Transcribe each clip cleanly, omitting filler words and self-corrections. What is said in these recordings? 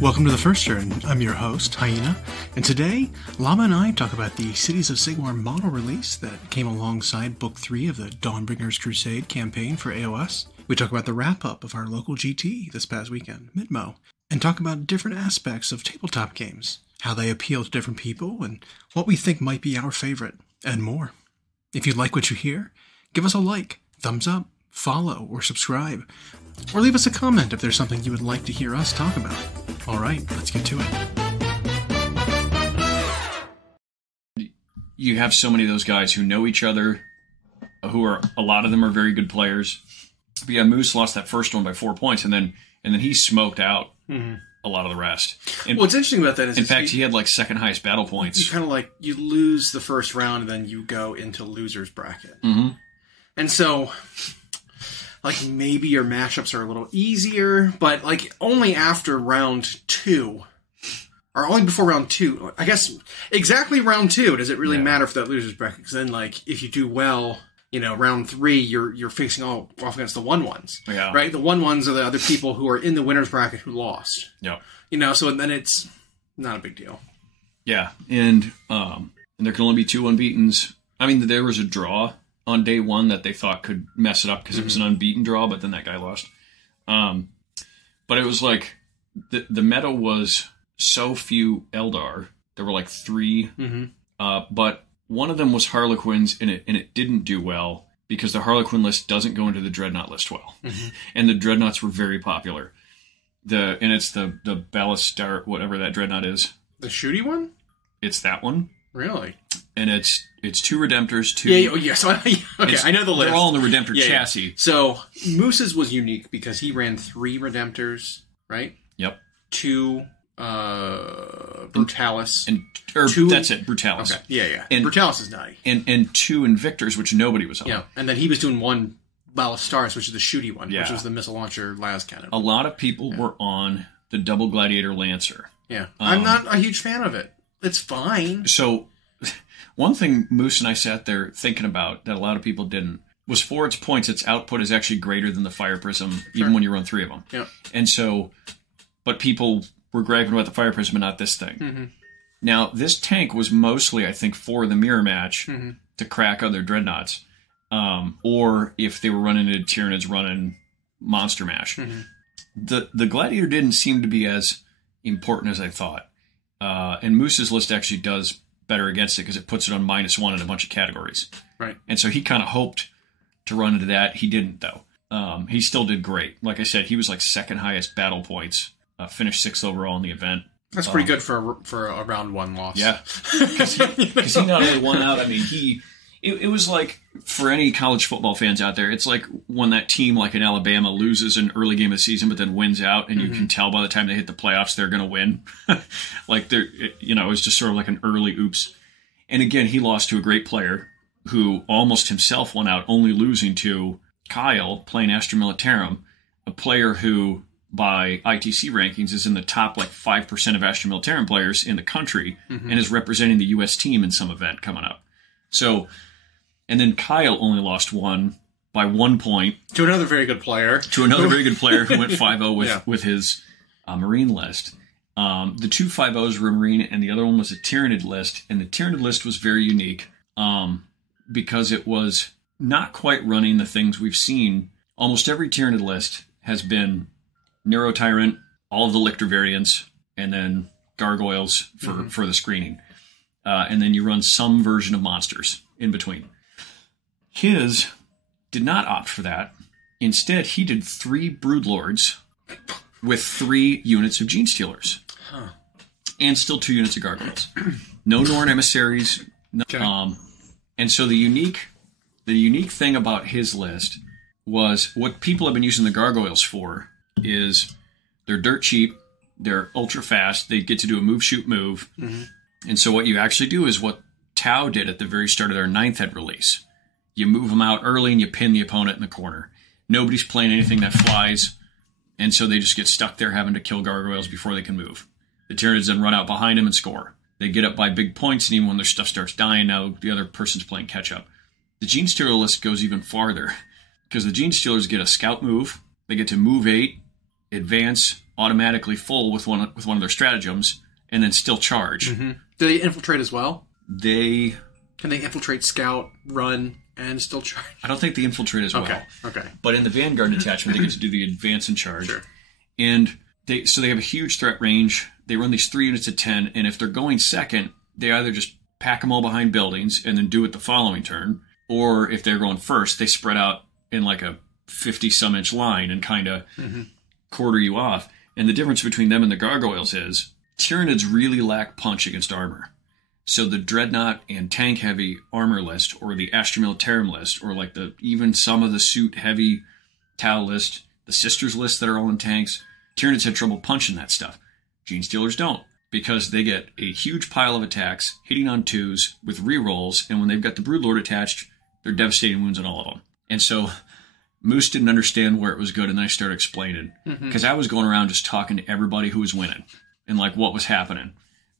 Welcome to the First Turn. I'm your host, Hyena, and today, Llama and I talk about the Cities of Sigmar model release that came alongside Book 3 of the Dawnbringers Crusade campaign for AOS. We talk about the wrap-up of our local GT this past weekend, Midmo, and talk about different aspects of tabletop games, how they appeal to different people, and what we think might be our favorite, and more. If you like what you hear, give us a like, thumbs up, follow, or subscribe. Or leave us a comment if there's something you would like to hear us talk about. Alright, let's get to it. You have so many of those guys who know each other, a lot of them are very good players. But yeah, Moose lost that first one by 4 points, and then he smoked out a lot of the rest. And what's interesting about that is, in fact, he had like second highest battle points. You kind of you lose the first round, and then you go into loser's bracket. And so, maybe your matchups are a little easier, but only after round 2, or only before round 2. I guess exactly round 2 does it really matter for that loser's bracket? Because then, if you do well, round 3, you're facing off against the 1-1s. Yeah. Right? The 1-1s are the other people who are in the winner's bracket who lost. Yeah. So then it's not a big deal. Yeah. And there can only be 2 unbeatens. I mean, there was a draw on day 1 that they thought could mess it up because it was an unbeaten draw, but then that guy lost. But it was the meta was so few Eldar. There were 3, but one of them was Harlequins, and it didn't do well because the Harlequin list doesn't go into the Dreadnought list well. And the Dreadnoughts were very popular. It's the Ballastar, whatever that Dreadnought is. The shooty one? It's that one. Really? And it's 2 Redemptors, 2... Yeah. So I know the list. They're all in the Redemptor chassis. Yeah. So Moose's was unique because he ran 3 Redemptors, right? Yep. 2 Brutalis. And 2... That's it, Brutalis. Okay. Yeah. And Brutalis is nutty. And 2 Invictors, which nobody was on. Yeah. And then he was doing 1 Ballastaris, which is the shooty one, which was the missile launcher las cannon. A lot of people were on the Double Gladiator Lancer. Yeah. I'm not a huge fan of it. It's fine. So, one thing Moose and I sat there thinking about that a lot of people didn't was for its points, its output is actually greater than the Fire Prism, even when you run 3 of them. Yeah. And so, but people were griping about the Fire Prism and not this thing. Now, this tank was mostly, I think, for the mirror match to crack other Dreadnoughts. Or if they were running into Tyranids running Monster Mash. The Gladiator didn't seem to be as important as I thought. And Moose's list actually does better against it because it puts it on -1 in a bunch of categories. Right. And so he kind of hoped to run into that. He didn't, though. He still did great. Like I said, he was second highest battle points, finished 6th overall in the event. That's pretty good for a round 1 loss. Yeah. Because he not only won out, I mean, it was for any college football fans out there, it's when that team in Alabama loses an early game of the season but then wins out, and you can tell by the time they hit the playoffs they're going to win. It was just sort of an early oops. And again, he lost to a great player who almost himself won out, only losing to Kyle playing Astra Militarum, a player who by ITC rankings is in the top 5% of Astra Militarum players in the country and is representing the U.S. team in some event coming up. So... And then Kyle only lost by 1 point. To another very good player. Who went 5-0 with his Marine list. The 2 5-0s were Marine, and the other one was a Tyranid list. And the Tyranid list was very unique because it was not quite running the things we've seen. Almost every Tyranid list has been Neuro Tyrant, all of the Lictor variants, and then Gargoyles for the screening. And then you run some version of monsters in between. His did not opt for that. Instead, he did 3 Broodlords with 3 units of Gene Stealers. And still 2 units of Gargoyles. No Norn Emissaries. And so the unique thing about his list was what people have been using the Gargoyles for is they're dirt cheap, they're ultra fast, they get to do a move, shoot, move. And so what you actually do is what Tau did at the very start of their 9th head release. You move them out early and you pin the opponent in the corner. Nobody's playing anything that flies, and so they just get stuck there having to kill Gargoyles before they can move. The Tyranids then run out behind them and score. They get up by big points, and even when their stuff starts dying, now the other person's playing catch-up. The Gene Stealer list goes even farther, because the Gene Stealers get a scout move, they get to move 8, advance automatically full with one of their stratagems and then still charge. Mm-hmm. Do they infiltrate as well? Can they infiltrate, scout, run, and still charge? I don't think they infiltrate as well. Okay. But in the Vanguard detachment, they get to do the advance and charge. Sure. And they have a huge threat range. They run these 3 units at 10, and if they're going second, they either just pack them all behind buildings and then do it the following turn, or if they're going first, they spread out in like a 50-some inch line and kind of quarter you off. And the difference between them and the Gargoyles is Tyranids really lack punch against armor. So the Dreadnought and tank-heavy armor list, or the Astra Militarum list, or like even some of the suit-heavy Tau list, the Sisters list that are all in tanks, Tyranids had trouble punching that stuff. Genestealers don't, because they get a huge pile of attacks, hitting on 2s with rerolls, and when they've got the Broodlord attached, they're devastating wounds on all of them. And so Moose didn't understand where it was good, and then I started explaining. Because I was going around just talking to everybody who was winning, and like what was happening,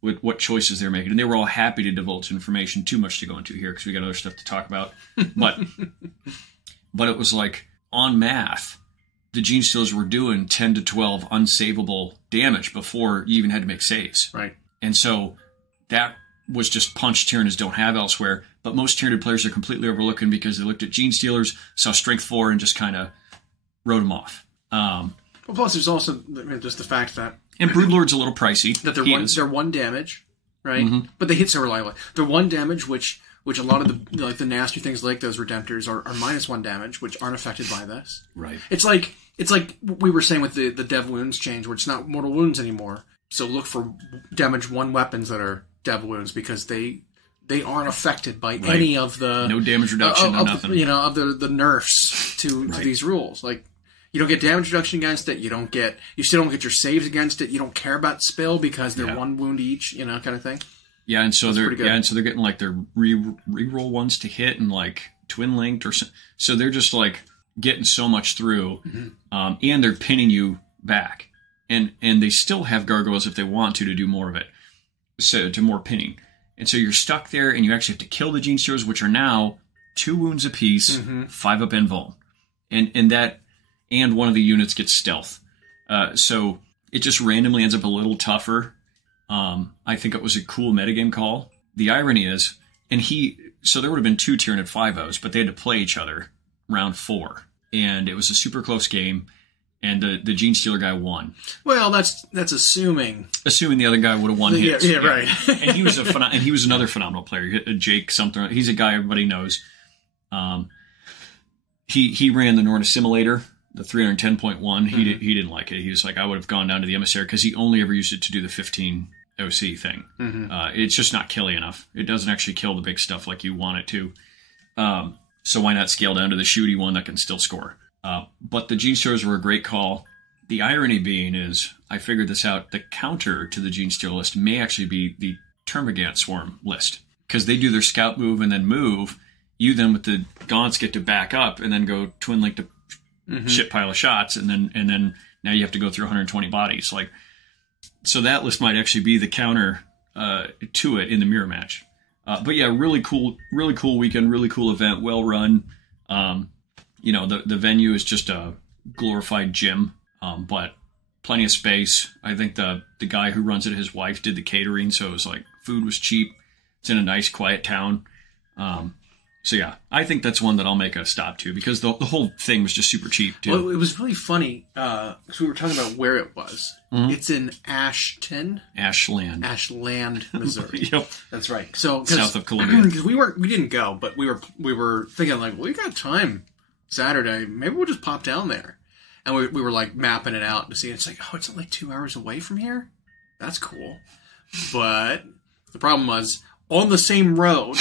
with what choices they're making. And they were all happy to divulge information. Too much to go into here, because we got other stuff to talk about. But it was like, on math, the Genestealers were doing 10 to 12 unsavable damage before you even had to make saves. Right. And so that was just punch Tyranids don't have elsewhere. But most Tyranid players are completely overlooking because they looked at Genestealers, saw Strength 4, and just kind of wrote them off. Well, plus there's also just the fact that... And Broodlord's a little pricey. That they're 1 damage, right? But they hit so reliably. They're 1 damage, which a lot of the nasty things like those Redemptors are -1 damage, which aren't affected by this. Right. It's like we were saying with the Dev Wounds change, where it's not mortal wounds anymore. So look for damage 1 weapons that are Dev Wounds, because they aren't affected by any of the... No damage reduction, no nothing. Of the nerfs to these rules. Like, you don't get damage reduction against it. You still don't get your saves against it. You don't care about spill because they're 1 wound each, kind of thing. Yeah, and so they're getting like their reroll ones to hit and like twin linked or so they're just like getting so much through, and they're pinning you back, and they still have Gargoyles if they want to do more of it, so to more pinning, and so you're stuck there, and you actually have to kill the Genestealers, which are now 2 wounds apiece, 5 up invuln, and one of the units gets stealth, so it just randomly ends up a little tougher. I think it was a cool metagame call. The irony is, so there would have been 2 Tyranid 5-0s, but they had to play each other round 4. And it was a super close game, and the Genestealer guy won. Well, that's assuming. Assuming the other guy would have won his. Yeah, right. And he was another phenomenal player. Jake something. He's a guy everybody knows. He ran the Norn Assimilator, the 310.1. He didn't like it. He was like, I would have gone down to the Emissary, because he only ever used it to do the 15 OC thing. It's just not killy enough. It doesn't actually kill the big stuff like you want it to. So why not scale down to the shooty one that can still score? But the Genestealers were a great call. The irony being is, I figured this out, the counter to the Genestealer list may actually be the Termagant Swarm list. Because they do their scout move and then move. You then with the Gaunts get to back up and then go twin link to shit pile of shots, and then now you have to go through 120 bodies. So that list might actually be the counter to it in the mirror match. But yeah, really cool weekend, really cool event, well run. The venue is just a glorified gym, but plenty of space. I think the guy who runs it, his wife did the catering, so it was like food was cheap. It's in a nice, quiet town. So yeah, I think that's one that I'll make a stop to, because the whole thing was just super cheap too. Well, it was really funny because we were talking about where it was. It's in Ashland, Missouri. Yep, that's right. So south of Columbia. Because we didn't go, but we were thinking like, well, we got time Saturday. Maybe we'll just pop down there, and we were like mapping it out to see. It's like, oh, it's like 2 hours away from here. That's cool. But the problem was, on the same road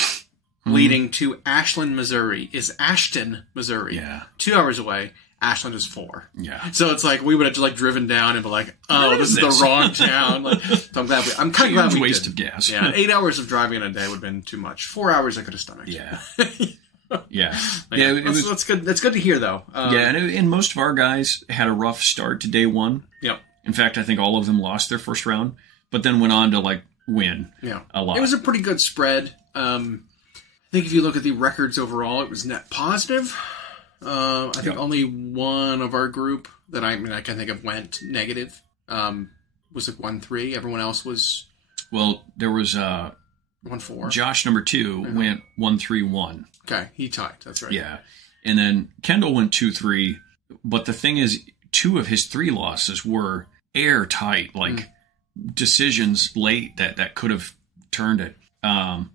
leading to Ashland, Missouri is Ashton, Missouri. Yeah. 2 hours away. Ashland is 4. Yeah. So it's like we would have just driven down and be like, oh, this is the wrong town. So I'm kind of glad we waste did. of gas. Yeah. 8 hours of driving in a day would have been too much. 4 hours I could have stomached. Yeah. Yeah. That's good. That's good to hear, though. And most of our guys had a rough start to day 1. Yep. In fact, I think all of them lost their first round, but then went on to win. Yeah. A lot. It was a pretty good spread. I think if you look at the records overall, it was net positive. I think only one of our group that I can think of went negative. was like 1-3. Everyone else was... Well, there was... 1-4. Josh, number 2, went 1-3-1. Okay, he tied. That's right. Yeah. And then Kendall went 2-3. But the thing is, 2 of his 3 losses were airtight, like decisions late that could have turned it. And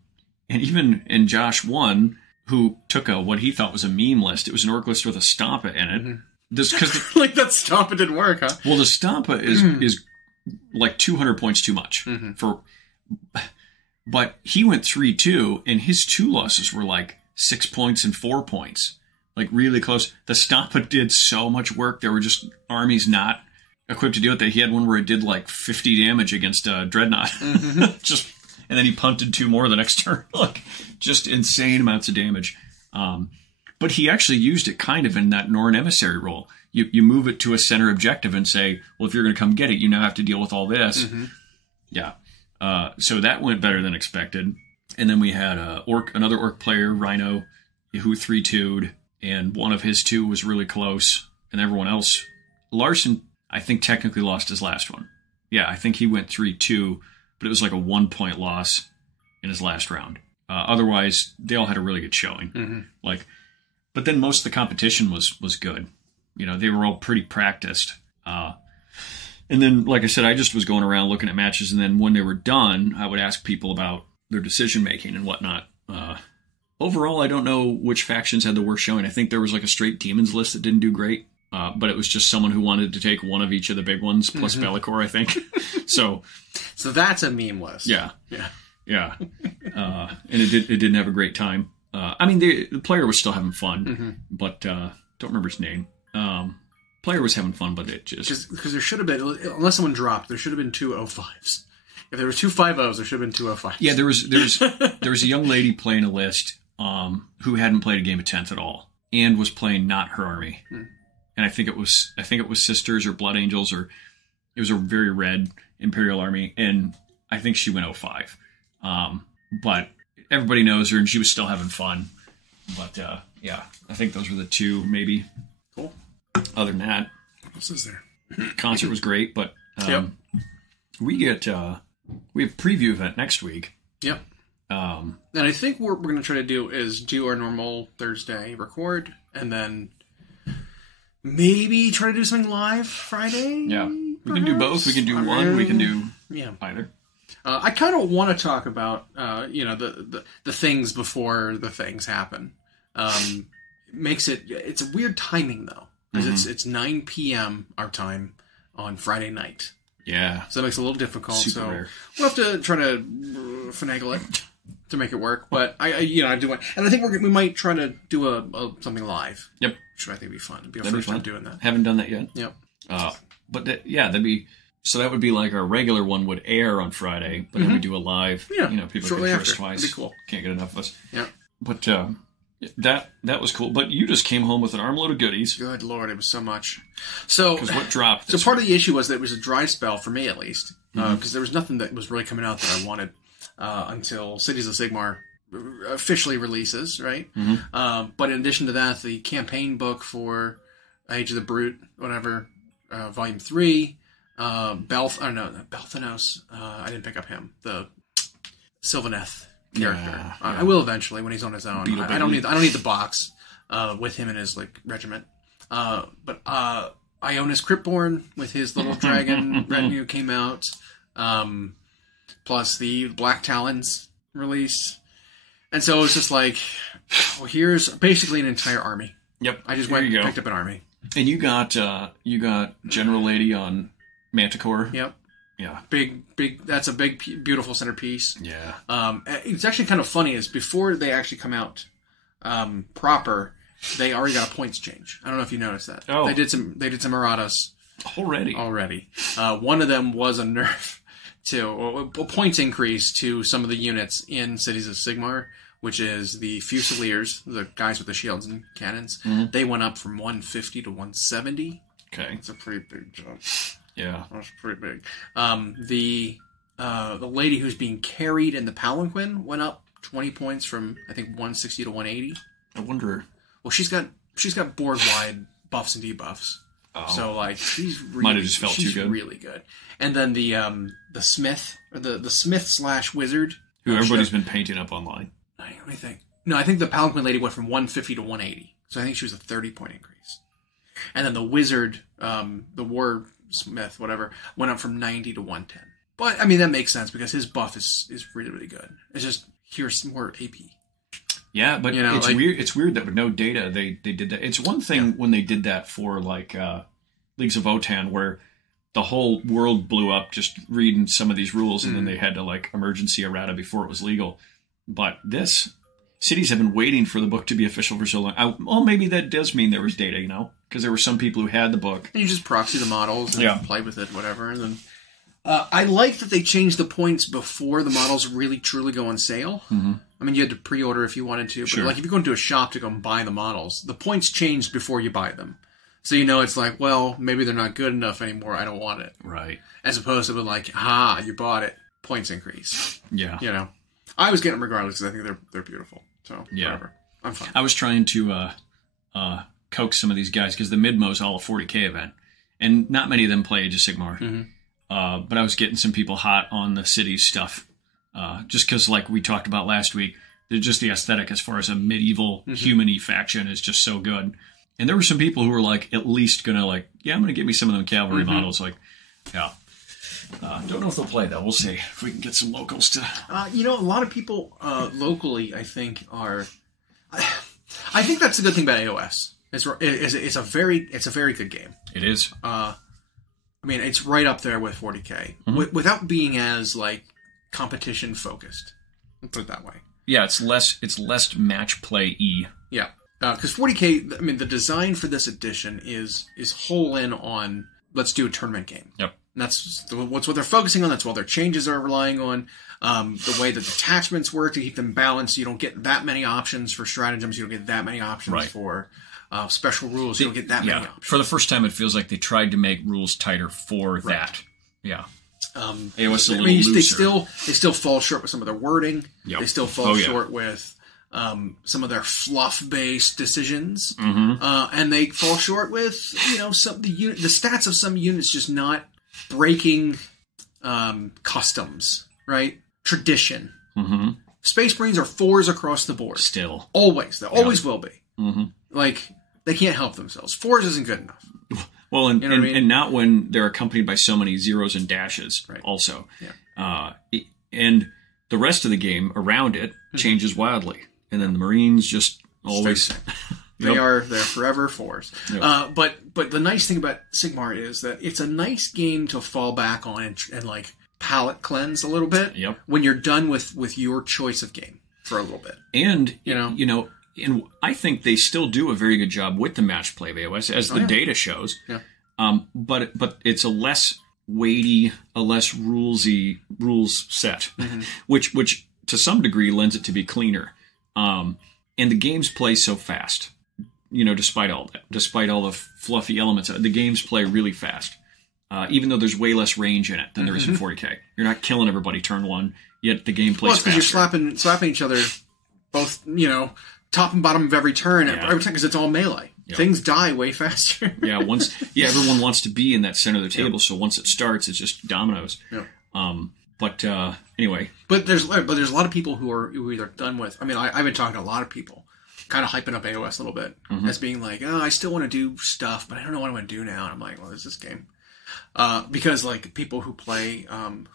even Josh won, who took what he thought was a meme list. It was an orc list with a Stompa in it. Because like that Stompa didn't work, huh? Well, the Stompa is like 200 points too much for. But he went 3-2, and his 2 losses were like 6 points and 4 points, like really close. The Stompa did so much work. There were just armies not equipped to do it. That he had one where it did like 50 damage against Dreadnought, and then he punted 2 more the next turn. Like just insane amounts of damage. But he actually used it kind of in that Norn emissary role. You move it to a center objective and say, well, if you're going to come get it, you now have to deal with all this. Yeah. So that went better than expected. And then we had another orc player, Rhino, who 3-2'd, and one of his 2 was really close. And everyone else, Larson, I think technically lost his last one. Yeah, I think he went 3-2, but it was like a 1-point loss in his last round. Otherwise, they all had a really good showing. But then most of the competition was good. You know, they were all pretty practiced. And then, like I said, I just was going around looking at matches, and then when they were done, I would ask people about their decision-making and whatnot. Overall, I don't know which factions had the worst showing. I think there was like a straight Demons list that didn't do great, but it was just someone who wanted to take one of each of the big ones, plus Bellicor, I think. So that's a meme list. Yeah. And it didn't have a great time. I mean, the player was still having fun, but don't remember his name. Player was having fun, but it just... Because there should have been, unless someone dropped, there should have been 2 05s. If there were 2 5-0s, there should have been 2 05s. Yeah, there was a young lady playing a list who hadn't played a game of 10th at all, and was playing not her army. And I think it was Sisters or Blood Angels, or it was a very red Imperial army, and I think she went 05. But everybody knows her, and she was still having fun. But yeah, I think those were the 2, maybe. Cool. Other than that, what else is there? Concert was great, but we have preview event next week. Yep. And I think what we're going to try to do is do our normal Thursday record, and then maybe try to do something live Friday. Yeah, we can do both. We can do one. We can do either. I kind of want to talk about the things before the things happen. It's a weird timing though. Because it's 9 p.m. our time on Friday night. Yeah. So that makes it a little difficult. Super rare. We'll have to try to finagle it to make it work. But I do want, and I think we might try to do something live. Yep. Which I think would be fun. It'd be our first time doing that. Haven't done that yet. Yep. But that'd be, so that would be like our regular one would air on Friday, but then we do a live. Yeah. People shortly can after. Us twice. That'd be cool. Can't get enough of us. Yeah. But that was cool. But you just came home with an armload of goodies. Good Lord, it was so much. So, because what dropped? So part of the issue was that it was a dry spell for me, at least, because there was nothing that was really coming out that I wanted until Cities of Sigmar officially releases, right? But in addition to that, the campaign book for Age of the Brute, whatever, Volume 3, Belthanos. I didn't pick up him. The Sylvaneth character. Yeah. I will eventually when he's on his own. I don't need the box with him and his regiment. But Ionis Cryptborn with his little dragon retinue came out. Plus the Black Talons release. And so it was just like, well, here's basically an entire army. Yep. I just went and picked up an army. And you got General Lady on Manticore. Yep. Yeah. Big. That's a big, beautiful centerpiece. Yeah. It's actually kind of funny is before they actually come out proper, they already got a points change. I don't know if you noticed that. Oh. They did some erratas already. One of them was a nerf to a points increase to some of the units in Cities of Sigmar, which is the Fusiliers, the guys with the shields and cannons. They went up from 150 to 170. Okay. It's a pretty big jump. Yeah. That's pretty big. The lady who's being carried in the palanquin went up 20 points from, I think, 160 to 180. I wonder. Well, she's got board-wide buffs and debuffs. So like she's might have just felt too good. Really good. And then the Smith or the Smith / Wizard, who everybody's been painting up online. Let me think. No, I think the Palanquin lady went from 150 to 180. So I think she was a 30-point increase. And then the Wizard, the War Smith, whatever, went up from 90 to 110. But I mean that makes sense because his buff is really, really good. It's just here's more AP. Yeah, but it's weird. It's weird that with no data they did that. It's one thing when they did that for like Leagues of Votann, where the whole world blew up just reading some of these rules, and then they had to like emergency errata before it was legal. But cities have been waiting for the book to be official for so long. Well, maybe that does mean there was data, because there were some people who had the book. And you just proxy the models and play with it, whatever. And then I like that they changed the points before the models really truly go on sale. Mm-hmm. I mean, you had to pre-order if you wanted to, but like if you go into a shop to go and buy the models, the points changed before you buy them. So it's like, well, maybe they're not good enough anymore. I don't want it. Right. As opposed to like, you bought it, points increase. Yeah. I was getting them regardless because I think they're beautiful. So whatever, I'm fine. I was trying to coax some of these guys because the Midmo's all a 40K event, and not many of them play Age of Sigmar. Mm-hmm. But I was getting some people hot on the cities stuff, just because, like we talked about last week, just the aesthetic as far as a medieval human-y faction is just so good. And there were some people who were like at least gonna I'm gonna get me some of them cavalry models. Like, don't know if they'll play though. We'll see if we can get some locals to. A lot of people locally, I think, are. I think that's the good thing about AOS. It's a very good game. It is. I mean, it's right up there with 40K without being as like competition focused. Let's put it that way. Yeah, it's less match play-y. Yeah, because 40K. I mean, the design for this edition is whole in on let's do a tournament game. Yep. And that's what they're focusing on. That's what their changes are relying on. The way that detachments work to keep them balanced. You don't get that many options for stratagems. You don't get that many options for special rules. You don't get that many options. For the first time, it feels like they tried to make rules tighter for that. Yeah. AOS a little looser. They still fall short with some of their wording. Yep. They still fall short with some of their fluff-based decisions. And they fall short with the stats of some units just not breaking customs, right? Tradition. Space Marines are 4s across the board. Still. Always. They always will be. Like, they can't help themselves. 4s isn't good enough. Well, and not when they're accompanied by so many zeros and dashes also. Yeah. And the rest of the game around it changes wildly. And then the Marines just always... They're forever 4s. Yep. But the nice thing about Sigmar is that it's a nice game to fall back on and like palate cleanse a little bit when you're done with your choice of game for a little bit. And and I think they still do a very good job with the match play of AOS as the data shows. Yeah. But it's a less weighty, a less rules set, which to some degree lends it to be cleaner. And the games play so fast. Despite all that, despite all the fluffy elements, the games play really fast. Even though there's way less range in it than there is in 40K. You're not killing everybody turn one, yet the game plays faster. Well, it's because you're slapping each other both, top and bottom of every turn, every time, because it's all melee. Yep. Things die way faster. Everyone wants to be in that center of the table, so once it starts, it's just dominoes. Yep. Anyway. But there's a lot of people who are either done with... I mean, I've been talking to a lot of people, kind of hyping up AOS a little bit, as being like, I still want to do stuff, but I don't know what I'm going to do now. And I'm like, well, there's this game. Because, like, people who play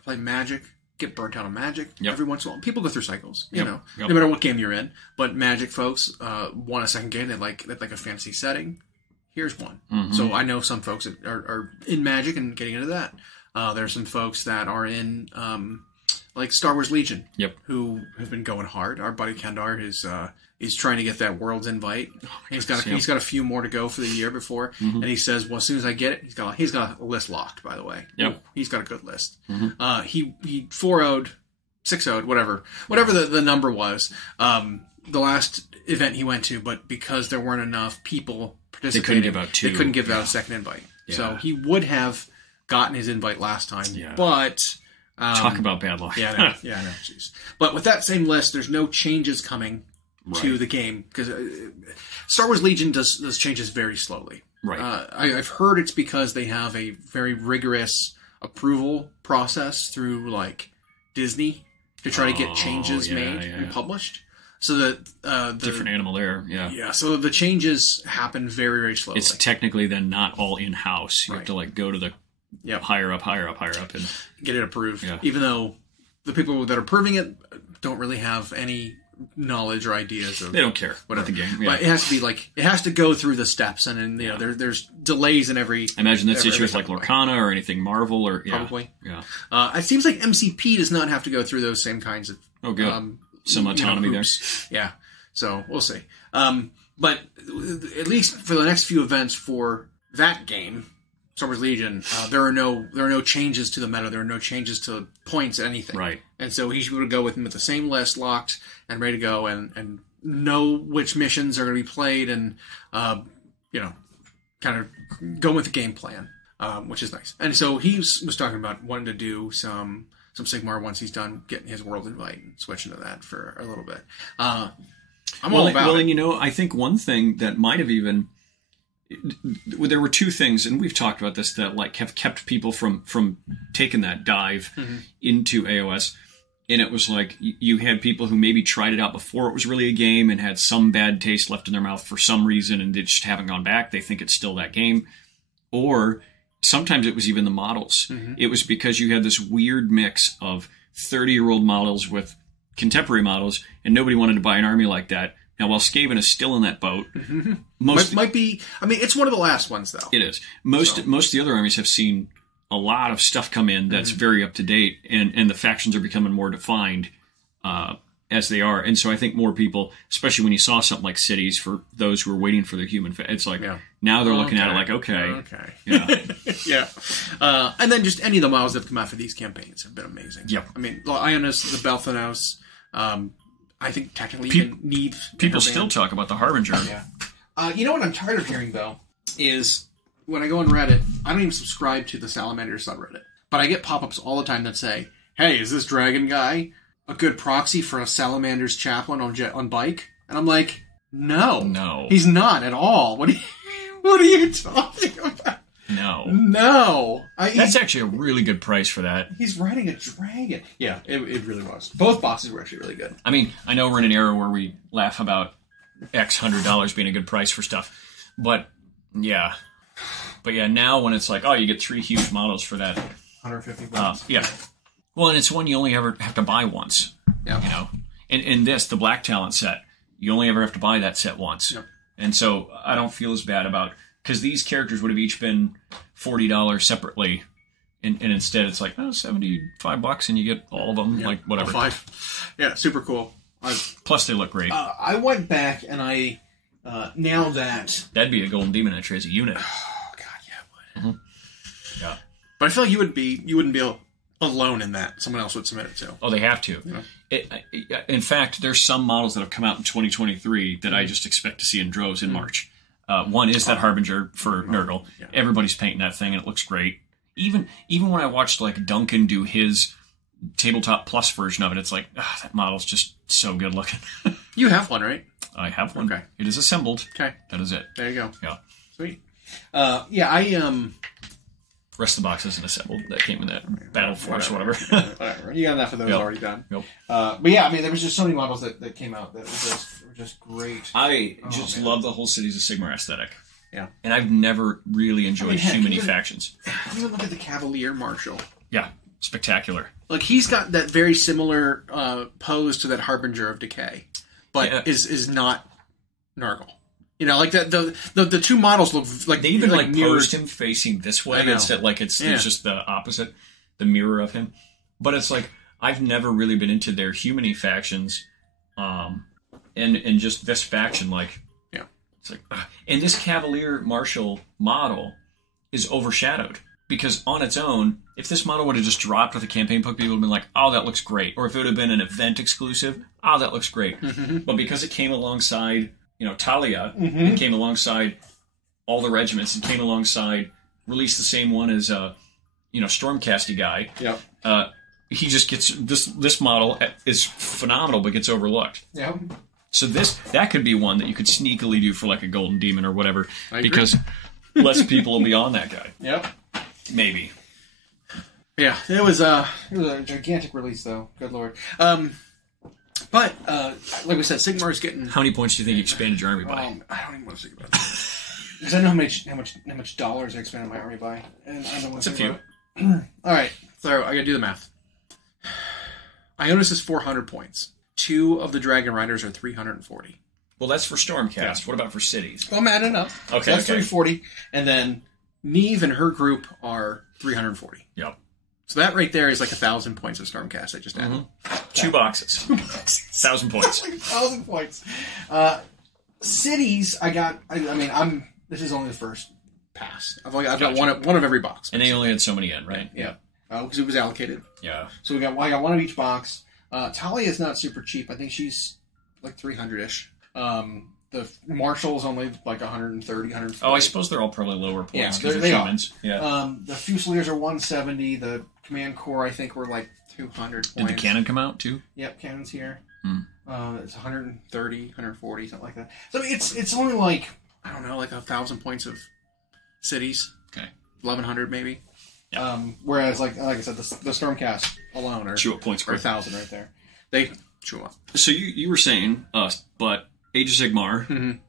Magic get burnt out on Magic every once in a while. People go through cycles, no matter what game you're in. But Magic folks want a second game. They like a fantasy setting. Here's one. So I know some folks that are in Magic and getting into that. There's some folks that are in like Star Wars Legion, who have been going hard. Our buddy Kendar is trying to get that World's Invite. He's got a few more to go for the year before, and he says, well, as soon as I get it, he's got a list locked. By the way, he's got a good list. He 4-0'd, 6-0'd, whatever the number was. The last event he went to, but because there weren't enough people participating, they couldn't give out a second invite. So he would have gotten his invite last time, but talk about bad luck. I know. Jeez. But with that same list, there's no changes coming to the game because Star Wars Legion does changes very slowly. Right. I've heard it's because they have a very rigorous approval process through like Disney to try to get changes made and published. So that the different animal there, yeah. So the changes happen very, very slowly. It's technically then not all in house. You have to like go to the higher up, and get it approved. Yeah. Even though the people that are approving it don't really have any knowledge or ideas of they don't care about the game. But it has to be like it has to go through the steps, and then there's delays in every. I imagine that's the issue with like Lorcana or anything Marvel or probably. It seems like MCP does not have to go through those same kinds of. Oh, good. Some autonomy there. Yeah. So we'll see. But at least for the next few events for that game, Summer's Legion, there are no changes to the meta. There are no changes to points, anything. Right. And so he's able to go with them with the same list locked and ready to go, and know which missions are going to be played, and kind of go with the game plan, which is nice. And so he was talking about wanting to do some Sigmar once he's done getting his World Invite and switching to that for a little bit. I'm all about it. And I think one thing that might have even there were two things, and we've talked about this, that like have kept people from taking that dive into AOS. And it was like you had people who maybe tried it out before it was really a game and had some bad taste left in their mouth for some reason, and they just haven't gone back. They think it's still that game. Or sometimes it was even the models. It was because you had this weird mix of 30-year-old models with contemporary models, and nobody wanted to buy an army like that. Now, while Skaven is still in that boat, might be. I mean, it's one of the last ones, though. It is. Most of the other armies have seen a lot of stuff come in that's very up to date, and the factions are becoming more defined as they are. And so I think more people, especially when you saw something like Cities, for those who are waiting for their human, it's like now they're looking at it like, okay, yeah. And then just any of the models that have come out for these campaigns have been amazing. Yep. I mean, Ionis, the Belthanos. I think technically you need... People still talk about the Harbinger. Yeah. You know what I'm tired of hearing, though, is when I go on Reddit, I don't even subscribe to the Salamander subreddit, but I get pop-ups all the time that say, hey, is this dragon guy a good proxy for a Salamander's chaplain on bike? And I'm like, no. He's not at all. What are you talking about? No. That's actually a really good price for that. He's riding a dragon. Yeah, it really was. Both boxes were actually really good. I mean, I know we're in an era where we laugh about X $100 being a good price for stuff. But, yeah. Now when it's like, oh, you get 3 huge models for that. $150. Yeah. Well, and it's one you only ever have to buy once. Yeah. You know? And this, the Black Talent set, you only ever have to buy that set once. Yep. And so I don't feel as bad about... Because these characters would have each been $40 separately, and instead it's like $75 and you get all of them, like whatever. 5. Yeah, super cool. Plus they look great. I went back and I now that that'd be a Golden Demon entry as a unit. Oh God, yeah, it would. Yeah, but I feel like you wouldn't be alone in that. Someone else would submit it to. Oh, they have to. Yeah. In fact, there's some models that have come out in 2023 that I just expect to see in droves in March. One is that Harbinger for Nurgle. Yeah. Everybody's painting that thing, and it looks great. Even when I watched like Duncan do his Tabletop Plus version of it, it's like, that model's just so good looking. You have one, right? I have one. Okay. It is assembled. Okay. That is it. There you go. Yeah. Sweet. I rest of the box isn't assembled. That came in that Battle Force, whatever. Whatever. You got enough of those already done. Yep. But yeah, I mean, there was just so many models that came out that were just great. I love the whole Cities of Sigmar aesthetic. Yeah. And I've never really enjoyed human factions. Even look at the Cavalier Marshal. Yeah. Spectacular. Like, he's got that very similar pose to that Harbinger of Decay, but is not Nurgle. You know, like the two models look like they even like posed him facing this way instead. Like it's just the opposite, the mirror of him. But it's like I've never really been into their human factions, and just this faction. Like, it's like, and this Cavalier Marshal model is overshadowed because on its own, if this model would have just dropped with a campaign book, people would have been like, "Oh, that looks great," or if it would have been an event exclusive, "Oh, that looks great." But because it came alongside, Talia, and came alongside all the regiments, and came alongside, released the same one as Stormcasty guy. Yep. He just gets this model is phenomenal, but gets overlooked. Yep. So that could be one that you could sneakily do for like a Golden Demon or whatever, because less people will be on that guy. Yep. Maybe. Yeah, it was a gigantic release, though. Good lord. But like we said, Sigmar is getting. How many points do you think you expanded your army by? I don't even want to think about that because I know how much dollars I expanded my army by, and I don't want to. It's a few. All right, so I got to do the math. Ionis is 400 points. 2 of the Dragon Riders are 340. Well, that's for Stormcast. Yeah. What about for cities? Well, I'm adding up. Okay, so that's 340, and then Neve and her group are 340. Yep. So that right there is like 1,000 points of Stormcast. I just added 2 boxes. 1,000 points. Like 1,000 points. Cities, I got. I mean, this is only the first pass. I've got one of every box. And they only had so many in, right? Yeah. Because it was allocated. Yeah. So I got one of each box. Talia is not super cheap. I think she's like 300-ish. The Marshall's only like 130, 140. Oh, I suppose they're all probably lower points because they they're humans. are. Yeah. The Fusiliers are 170. The Command Corps, I think, were like 200 points. Did the cannon come out too? Yep, cannon's here. It's 130, 140, something like that. So it's only like, I don't know, like 1,000 points of cities. Okay. 1,100 maybe. Yeah. Whereas, like I said, the Stormcast alone are chew up points are 1,000 right there. They chew up. So you were saying but Age of Sigmar.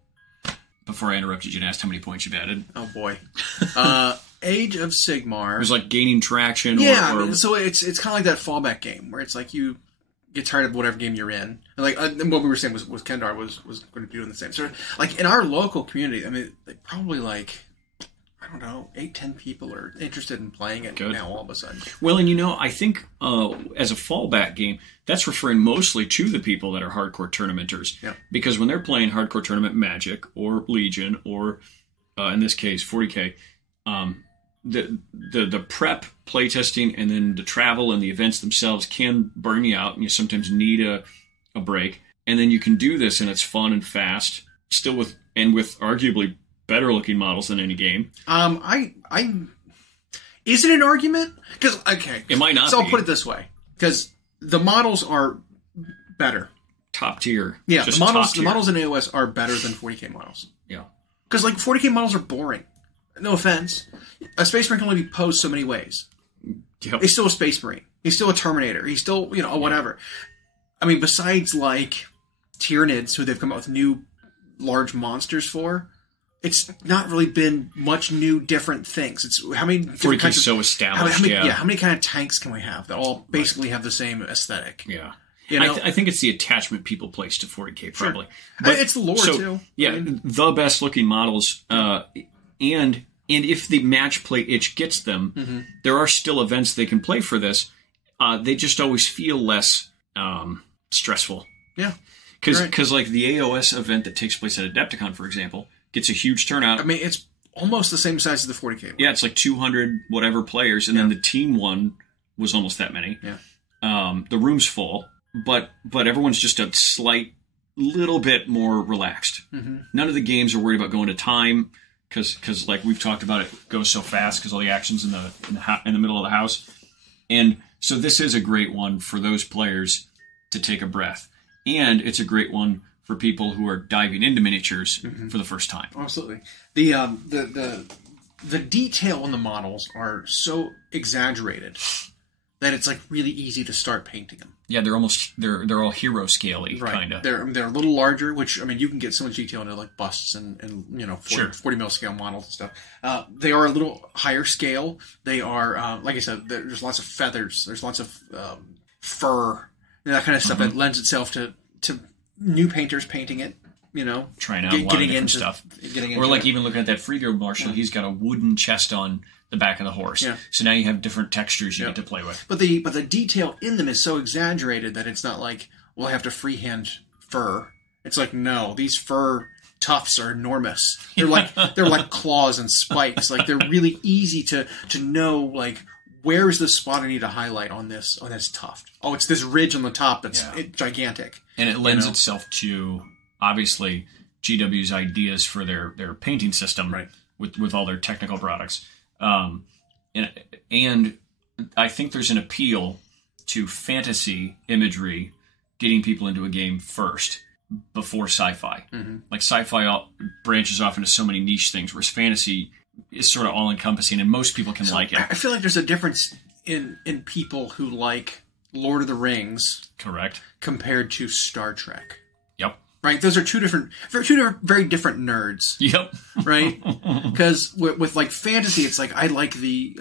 Before I interrupted you and asked how many points you've added. Oh boy. Age of Sigmar. It was like gaining traction. Yeah. So it's kind of like that fallback game where it's like you get tired of whatever game you're in. And like what we were saying was Kendar was going to be doing the same. So like in our local community, I mean, like probably like, I don't know, 8-10 people are interested in playing it now all of a sudden. Well, and I think as a fallback game, that's referring mostly to the people that are hardcore tournamenters. Yeah. Because when they're playing hardcore tournament Magic or Legion or in this case 40K, the prep, playtesting, and then the travel and the events themselves can burn you out, and you sometimes need a break. And then you can do this, and it's fun and fast, still with arguably better looking models than any game. Is it an argument? Because it might not. So I'll put it this way: because the models are better, top tier. Yeah, the models in AOS are better than 40K models. Yeah, because like 40K models are boring. No offense, a Space Marine can only be posed so many ways. Yep. He's still a Space Marine. He's still a Terminator. He's still whatever. I mean, besides like Tyranids, who they've come up with new large monsters for. It's not really been much new, different things. It's how many different kinds of, so established. How many kind of tanks can we have that all basically have the same aesthetic? Yeah, I think it's the attachment people place to 40K probably. Sure. But it's the lore too. Yeah, the best looking models, and if the match play itch gets them, there are still events they can play for this. They just always feel less stressful. Yeah, because like the AOS event that takes place at Adepticon, for example. Gets a huge turnout. I mean, it's almost the same size as the 40K one. Yeah, it's like 200 whatever players, and then the team one was almost that many. Yeah. The room's full, but everyone's just a slight little bit more relaxed. None of the games are worried about going to time because like we've talked about, it goes so fast because all the action's in the middle of the house, and so this is a great one for those players to take a breath, and it's a great one for people who are diving into miniatures for the first time. Absolutely. The detail on the models are so exaggerated that it's like really easy to start painting them. Yeah, they're all hero scale-y, kind of. They're a little larger, which I mean you can get so much detail into like busts and 40 mil scale models and stuff. They are a little higher scale. They are like I said, there's lots of feathers, there's lots of fur, and that kind of stuff that lends itself to new painters painting it, trying out a lot of different stuff. Or like even looking at that Frigo Marshal, he's got a wooden chest on the back of the horse. Yeah. So now you have different textures you get to play with. But the detail in them is so exaggerated that it's not like, well, I have to freehand fur. It's like, no, these fur tufts are enormous. They're like claws and spikes. Like they're really easy to know like where is the spot I need to highlight on this tuft? Oh, it's this ridge on the top that's gigantic. And it lends itself to, obviously, GW's ideas for their painting system with all their technical products. And I think there's an appeal to fantasy imagery getting people into a game first before sci-fi. Like sci-fi branches off into so many niche things, whereas fantasy is sort of all-encompassing, and most people can like it. I feel like there's a difference in people who like Lord of the Rings, correct, compared to Star Trek. Yep. Right. Those are two very different nerds. Yep. Right. Because with like fantasy, it's like I like the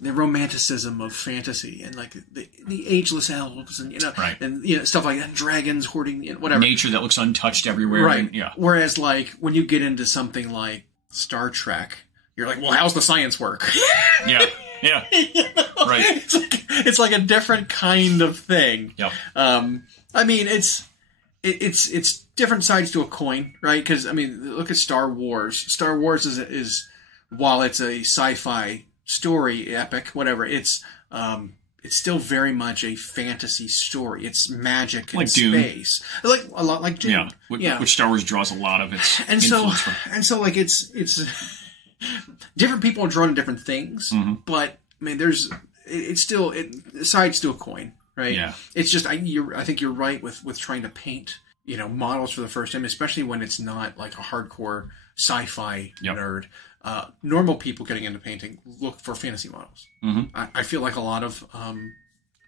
romanticism of fantasy and like the ageless elves and right. and stuff like that, dragons hoarding whatever nature that looks untouched everywhere. Right. And, yeah. Whereas like when you get into something like Star Trek, you're like, well, how's the science work? Yeah. Yeah. Right. It's like a different kind of thing. Yep. I mean, it's different sides to a coin, right? Because I mean, look at Star Wars. Star Wars is while it's a sci-fi story, epic, whatever, it's still very much a fantasy story. It's magic and space, like a lot like Dune. Yeah, which Star Wars draws a lot of its and influence from. And so like it's different people are drawn to different things, but I mean, it's still sides to a coin, right? Yeah, it's just I think you're right with trying to paint models for the first time, especially when it's not like a hardcore sci-fi nerd. Normal people getting into painting look for fantasy models. I feel like a lot of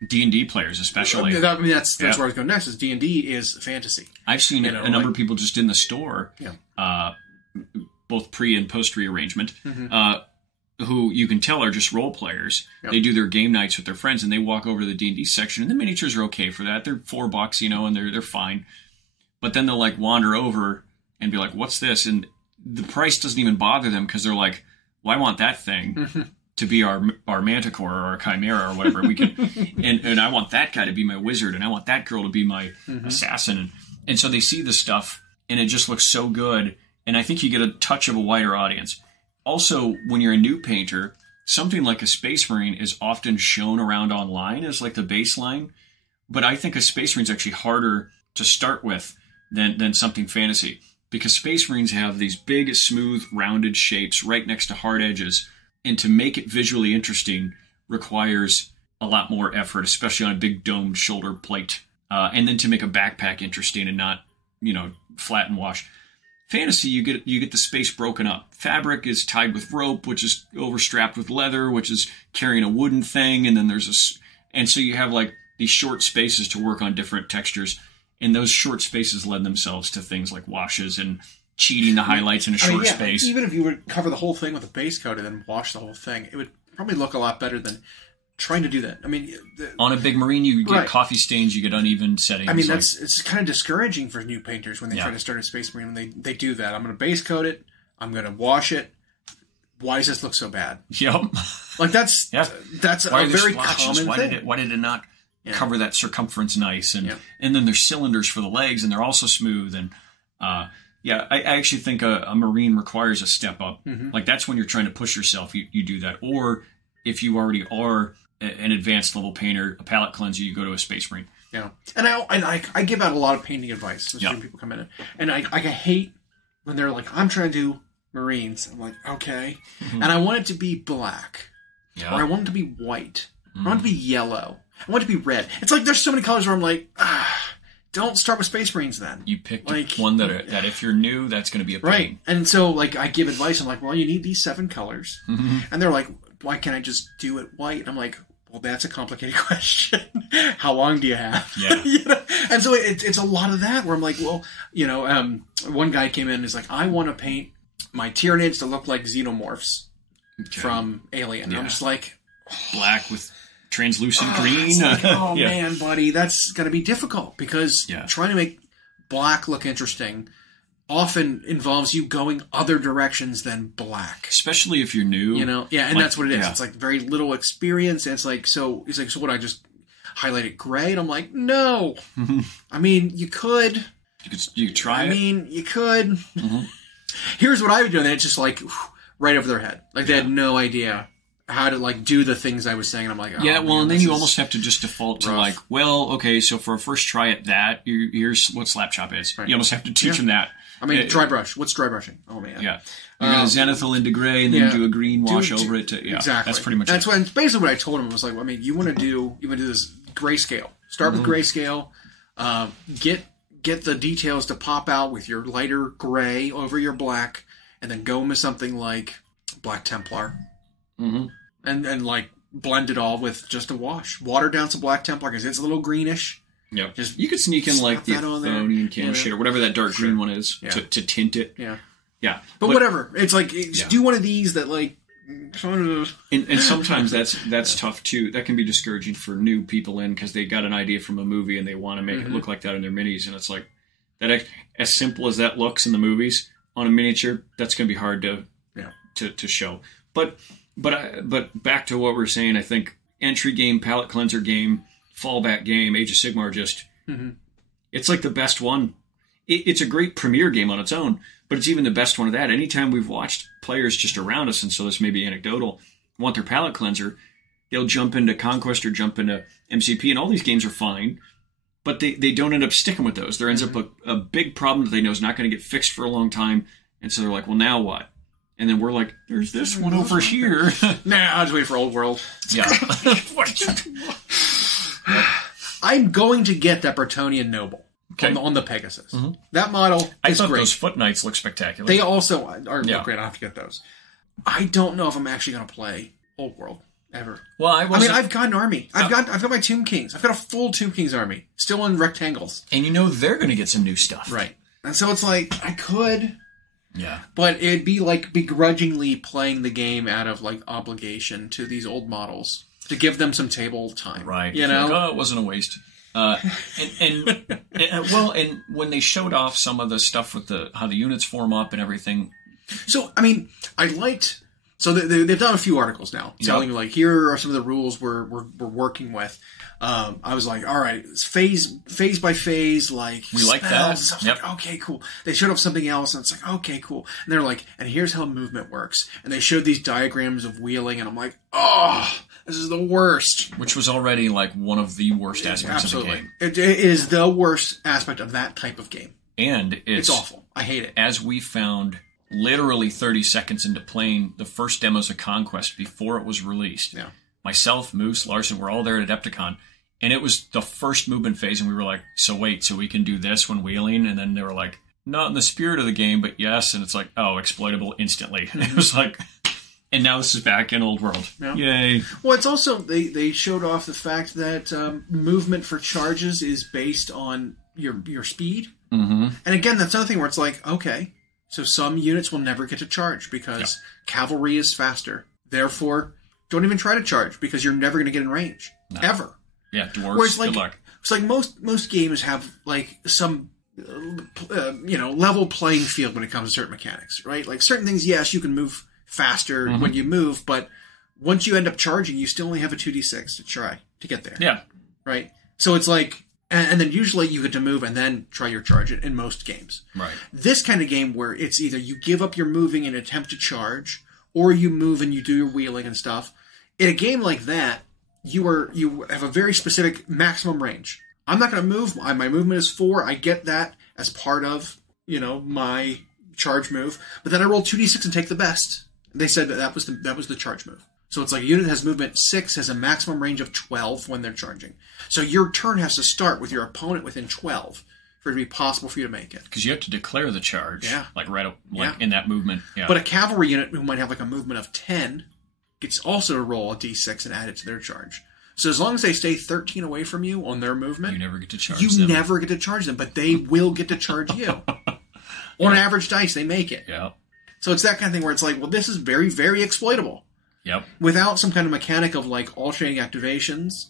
D&D players, especially. I mean, that's where I was going next. Is D&D is fantasy. I've seen a number of people just in the store, both pre and post rearrangement, who you can tell are just role players. Yep. They do their game nights with their friends, and they walk over to the D&D section, and the miniatures are okay for that. They're $4, and they're fine. But then they'll like wander over and be like, "What's this?" And the price doesn't even bother them because they're like, well, I want that thing to be our manticore or our chimera or whatever. We can, and I want that guy to be my wizard, and I want that girl to be my assassin. And so they see the stuff, and it just looks so good. And I think you get a touch of a wider audience. Also, when you're a new painter, something like a Space Marine is often shown around online as like the baseline. But I think a Space Marine is actually harder to start with than something fantasy. Because Space Marines have these big, smooth, rounded shapes right next to hard edges. And to make it visually interesting requires a lot more effort, especially on a big domed shoulder plate. And then to make a backpack interesting and not, flat and wash. Fantasy, you get the space broken up. Fabric is tied with rope, which is overstrapped with leather, which is carrying a wooden thing. And then and so you have like these short spaces to work on different textures. And those short spaces lend themselves to things like washes and cheating the highlights in a short space. Even if you would cover the whole thing with a base coat and then wash the whole thing, it would probably look a lot better than trying to do that. I mean, on a big Marine, you get coffee stains, you get uneven settings. I mean, it's kind of discouraging for new painters when they try to start a Space Marine. When they do that, I'm going to base coat it. I'm going to wash it. Why does this look so bad? Yep. Like that's a very common thing. Why did it not cover that circumference nice? And then there's cylinders for the legs, and they're also smooth. And I actually think a Marine requires a step up. Like that's when you're trying to push yourself, you do that. Or if you already are an advanced level painter, a palette cleanser, you go to a Space Marine. Yeah, and I give out a lot of painting advice when people come in, and I hate when they're like, I'm trying to do Marines. I'm like, okay, and I want it to be black, or I want it to be white, I want it to be yellow, I want it to be red. It's like there's so many colors where I'm like, don't start with Space Marines then. You picked one that if you're new, that's going to be a pain. Right, and so like I give advice. I'm like, well, you need these 7 colors, and they're like, why can't I just do it white? And I'm like, well, that's a complicated question. How long do you have? Yeah. And so it's a lot of that where I'm like, well, one guy came in and is like, I want to paint my Tyranids to look like xenomorphs from Alien. Yeah. I'm just like, black with translucent green. Like, man, buddy, that's going to be difficult because trying to make black look interesting often involves you going other directions than black. Especially if you're new. And that's what it is. It's like very little experience. And it's like, so what, I just highlighted gray? And I'm like, no. I mean, you could. You could try it. I mean, you could. Here's what I would do. And it's just like right over their head. Like they had no idea how to like do the things I was saying. And I'm like, and then you almost have to just default to like, well, okay, so for a first try at that, here's what slap chop is. Right. You almost have to teach them that. I mean, dry brush. What's dry brushing? Oh, man. Yeah. You're going to zenithal into gray and then do a green wash over it. Exactly. That's pretty much it. That's basically what I told him. I was like, I mean, you want to do this grayscale. Start with grayscale. Get the details to pop out with your lighter gray over your black, and then go with something like Black Templar. Mm-hmm. And like blend it all with just a wash. Water down some Black Templar because it's a little greenish. Yep. Just you could sneak in like the Athonian can shade or whatever that dark green one is to tint it. Yeah. Yeah. But whatever. It's like do one of these that like. And sometimes that's tough too. That can be discouraging for new people in because they got an idea from a movie and they want to make it look like that in their minis, and it's like that. As simple as that looks in the movies on a miniature, that's going to be hard to show. But back to what we're saying, I think entry game, palette cleanser game, fallback game, Age of Sigmar just it's like the best one. It's a great premiere game on its own, but it's even the best one of that. Anytime we've watched players just around us, and so this may be anecdotal, want their palette cleanser, they'll jump into Conquest or jump into MCP, and all these games are fine, but they don't end up sticking with those. There ends up a big problem that they know is not going to get fixed for a long time, and so they're like, well, now what? And then we're like, there's this one over here. Nah, I'll just wait for Old World. Yeah. I'm going to get that Bretonnian Noble. Okay. On the Pegasus. That model I is thought great. those Foot Knights look spectacular. They also are great. I'll have to get those. I don't know if I'm actually going to play Old World ever. Well, I mean, I've got an army. I've got my Tomb Kings. I've got a full Tomb Kings army. Still in rectangles. And you know they're going to get some new stuff. Right. And so it's like, I could... Yeah. But it'd be like begrudgingly playing the game out of like obligation to these old models. To give them some table time. Right. You know? Like, it wasn't a waste. And when they showed off some of the stuff with how the units form up and everything. So, I mean, I liked... So they've done a few articles now telling you, like, here are some of the rules we're working with. I was like, all right, it's phase by phase, like, we like that. Like, okay, cool. They showed up something else, and it's like, okay, cool. And they're like, and here's how movement works. And they showed these diagrams of wheeling, and I'm like, oh, this is the worst. Which was already, like, one of the worst aspects of the game. It is the worst aspect of that type of game. And it's awful. I hate it. As we found... literally 30 seconds into playing the first demos of Conquest before it was released. Yeah. Myself, Moose, Larson, we're all there at Adepticon. And it was the first movement phase, and we were like, so wait, so we can do this when wheeling? And then they were like, not in the spirit of the game, but yes. And it's like, oh, exploitable instantly. And it was like, and now this is back in Old World. Yeah. Yay. Well, it's also, they showed off the fact that movement for charges is based on your speed. Mm-hmm. And again, that's another thing where it's like, okay, so some units will never get to charge because cavalry is faster. Therefore, don't even try to charge because you're never going to get in range. No. Ever. Yeah, dwarves, like, good luck. It's like most games have like some level playing field when it comes to certain mechanics, right? Like certain things, yes, you can move faster when you move, but once you end up charging, you still only have a 2d6 to try to get there. Yeah. Right? So it's like... And then usually you get to move and then try your charge in most games. Right. This kind of game where it's either you give up your moving and attempt to charge, or you move and you do your wheeling and stuff. In a game like that, you have a very specific maximum range. I'm not going to move. My movement is 4. I get that as part of, my charge move. But then I roll 2d6 and take the best. They said that was the charge move. So it's like a unit that has movement 6 has a maximum range of 12 when they're charging. So your turn has to start with your opponent within 12 for it to be possible for you to make it. Because you have to declare the charge. Yeah. In that movement. Yeah. But a cavalry unit who might have like a movement of 10 gets also to roll a d6 and add it to their charge. So as long as they stay 13 away from you on their movement, you never get to charge them. You never get to charge them, but they will get to charge you. On average dice, they make it. Yeah. So it's that kind of thing where it's like, well, this is very, very exploitable. Yep. Without some kind of mechanic of like alternating activations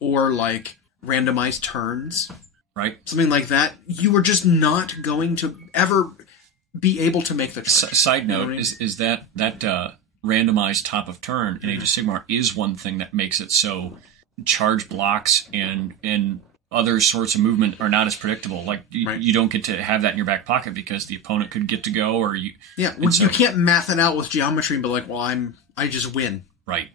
or like randomized turns. Right. Something like that. You were just not going to ever be able to make the charge. Side note is that randomized top of turn in Age of Sigmar is one thing that makes it so charge blocks and other sorts of movement are not as predictable. Like you don't get to have that in your back pocket because the opponent could get to go or you. Yeah, you can't math it out with geometry and be like, well, I just win. Right.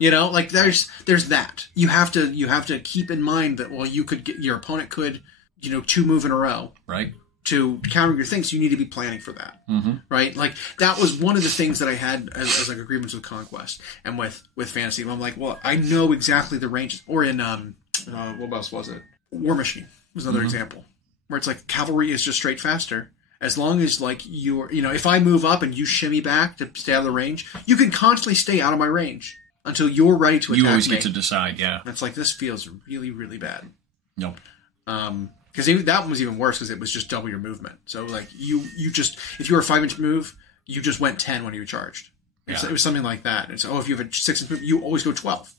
Like there's that. You have to keep in mind that your opponent could 2 move in a row. Right. To counter your things, you need to be planning for that. Mm-hmm. Right. Like that was one of the things that I had as like agreements with Conquest and with Fantasy. I'm like, well, I know exactly the ranges. Or in what else was it? War Machine was another example where it's like cavalry is just straight faster, As long as, like, if I move up and you shimmy back to stay out of the range, you can constantly stay out of my range until you're ready to attack me. You always get to decide, yeah. And it's like, this feels really, really bad. Nope. Because that one was even worse because it was just double your movement. So, like, you just, if you were a 5-inch move, you just went 10 when you charged. Yeah. It was something like that. And so, if you have a 6-inch move, you always go 12.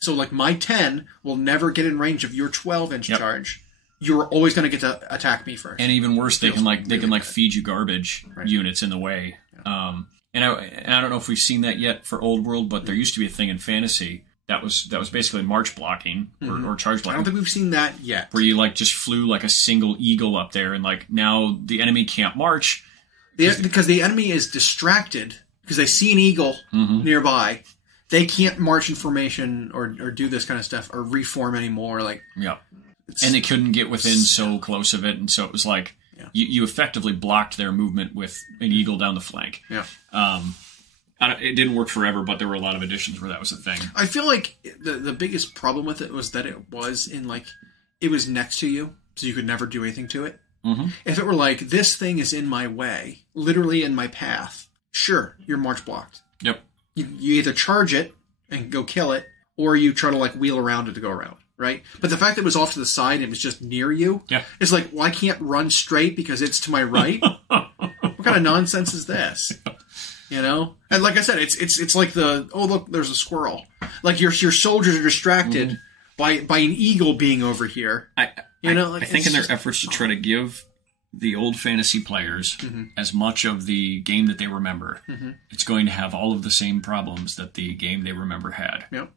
So, like, my 10 will never get in range of your 12-inch charge. You're always going to get to attack me first. And even worse, they can feed you garbage units in the way. Yeah. And I don't know if we've seen that yet for Old World, but there used to be a thing in Fantasy that was basically march blocking or charge blocking. I don't think we've seen that yet. Where you like just flew like a single eagle up there, and like now the enemy can't march because the enemy is distracted because they see an eagle nearby. They can't march in formation or do this kind of stuff or reform anymore. Like and they couldn't get within so close of it, and so it was like you effectively blocked their movement with an eagle down the flank. Yeah. It didn't work forever, but there were a lot of editions where that was a thing. I feel like the biggest problem with it was that it was it was next to you, so you could never do anything to it. Mm-hmm. If it were like, this thing is in my way, literally in my path, sure, you're march blocked. Yep. You either charge it and go kill it, or you try to like wheel around it to go around, right? But the fact that it was off to the side and it was just near you, it's like, well, I can't run straight because it's to my right. What kind of nonsense is this? You know, and like I said, it's like look, there's a squirrel. Like your soldiers are distracted by an eagle being over here. I think in their efforts to try to give the old fantasy players as much of the game that they remember, it's going to have all of the same problems that the game they remember had. Yep.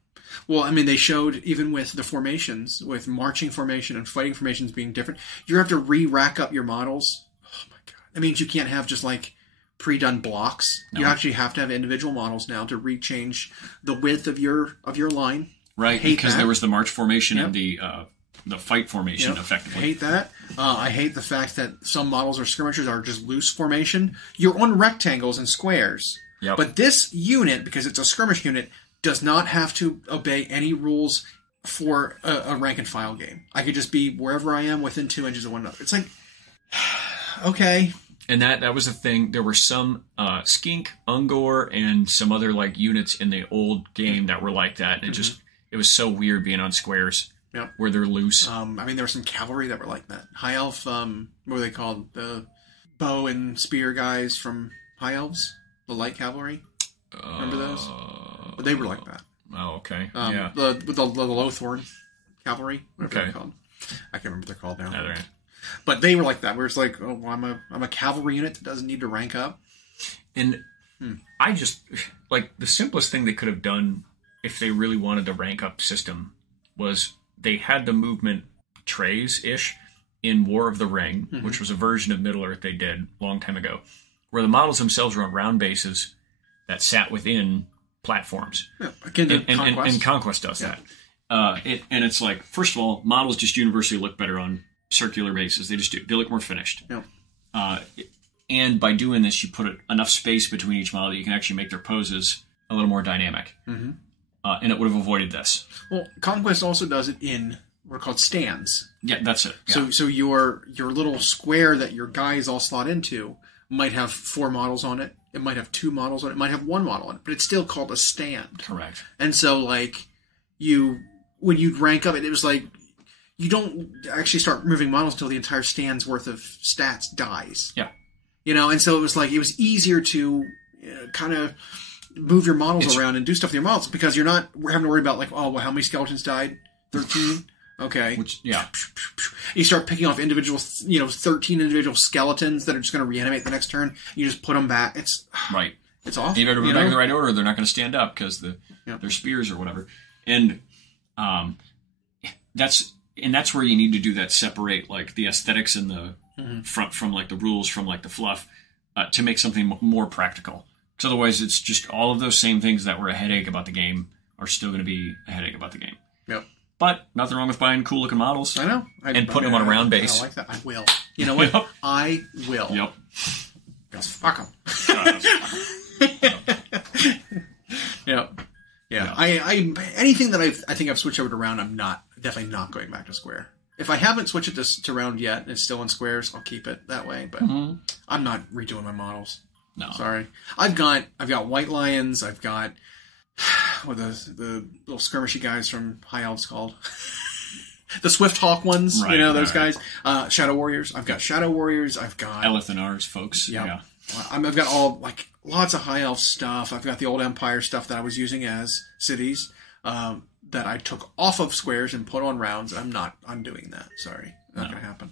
Well, I mean, they showed even with the formations, with marching formation and fighting formations being different, you have to rack up your models. Oh my god! That means you can't have just like pre-done blocks. No. You actually have to have individual models now to rechange the width of your line. Right, because there was the march formation and the fight formation, effectively. I hate that. I hate the fact that some models or skirmishers are just loose formation. You're on rectangles and squares. Yep. But this unit, because it's a skirmish unit, does not have to obey any rules for a rank and file game. I could just be wherever I am within 2 inches of one another. It's like, okay. And that was the thing. There were some Skink, Ungor, and some other like units in the old game that were like that. And it was so weird being on squares where they're loose. I mean, there were some cavalry that were like that. High Elf, what were they called? The bow and spear guys from High Elves? The light cavalry? Remember those? But they were like that. Oh, okay. With the Lowthorn cavalry, whatever they're called. I can't remember what they're called now. No, but they were like that, where it's like, oh, well, I'm a cavalry unit that doesn't need to rank up. And I just, like, the simplest thing they could have done if they really wanted the rank up system was they had the movement trays-ish in War of the Ring, which was a version of Middle-earth they did a long time ago, where the models themselves were on round bases that sat within platforms. Yeah, akin to Conquest. And Conquest does that. And it's like, first of all, models just universally look better on circular bases. They just do. They look more finished. Yeah. And by doing this, you put enough space between each model that you can actually make their poses a little more dynamic. And it would have avoided this. Well, Conquest also does it in what are called stands. Yeah, that's it. Yeah. So your little square that your guys all slot into might have 4 models on it. It might have 2 models on it. It might have 1 model on it. But it's still called a stand. Correct. And so, like, when you rank up, it was like, you don't actually start moving models until the entire stand's worth of stats dies. Yeah. You know, and so it was like, it was easier to kind of move your models around and do stuff with your models because we're having to worry about, like, oh, well, how many skeletons died? 13? Okay. You start picking off 13 individual skeletons that are just going to reanimate the next turn. You just put them back. It's right. It's awful. You better put them back in the right order. They're not going to stand up because their spears or whatever. And that's where you need to do that. Separate like the aesthetics and the front from like the rules from like the fluff to make something more practical. Because otherwise, it's just all of those same things that were a headache about the game are still going to be a headache about the game. Yep. But nothing wrong with buying cool looking models. I know. And putting them on a round base. I like that. I will. You know what? I will. Yep. Because fuck them. Yep. Yeah. I anything that I think I've switched over to round, I'm definitely not going back to square. If I haven't switched it to round yet, and it's still in squares, I'll keep it that way. But I'm not redoing my models. No, sorry. I've got white lions. I've got what are the little skirmishy guys from High Elves called. The Swift Hawk ones, right, those guys. Shadow Warriors. I've got Shadow Warriors. I've got Elethanars, folks. Yep. Yeah. I've got all lots of High Elf stuff. I've got the old Empire stuff that I was using as cities that I took off of squares and put on rounds. I'm not undoing that. Sorry, not going to happen.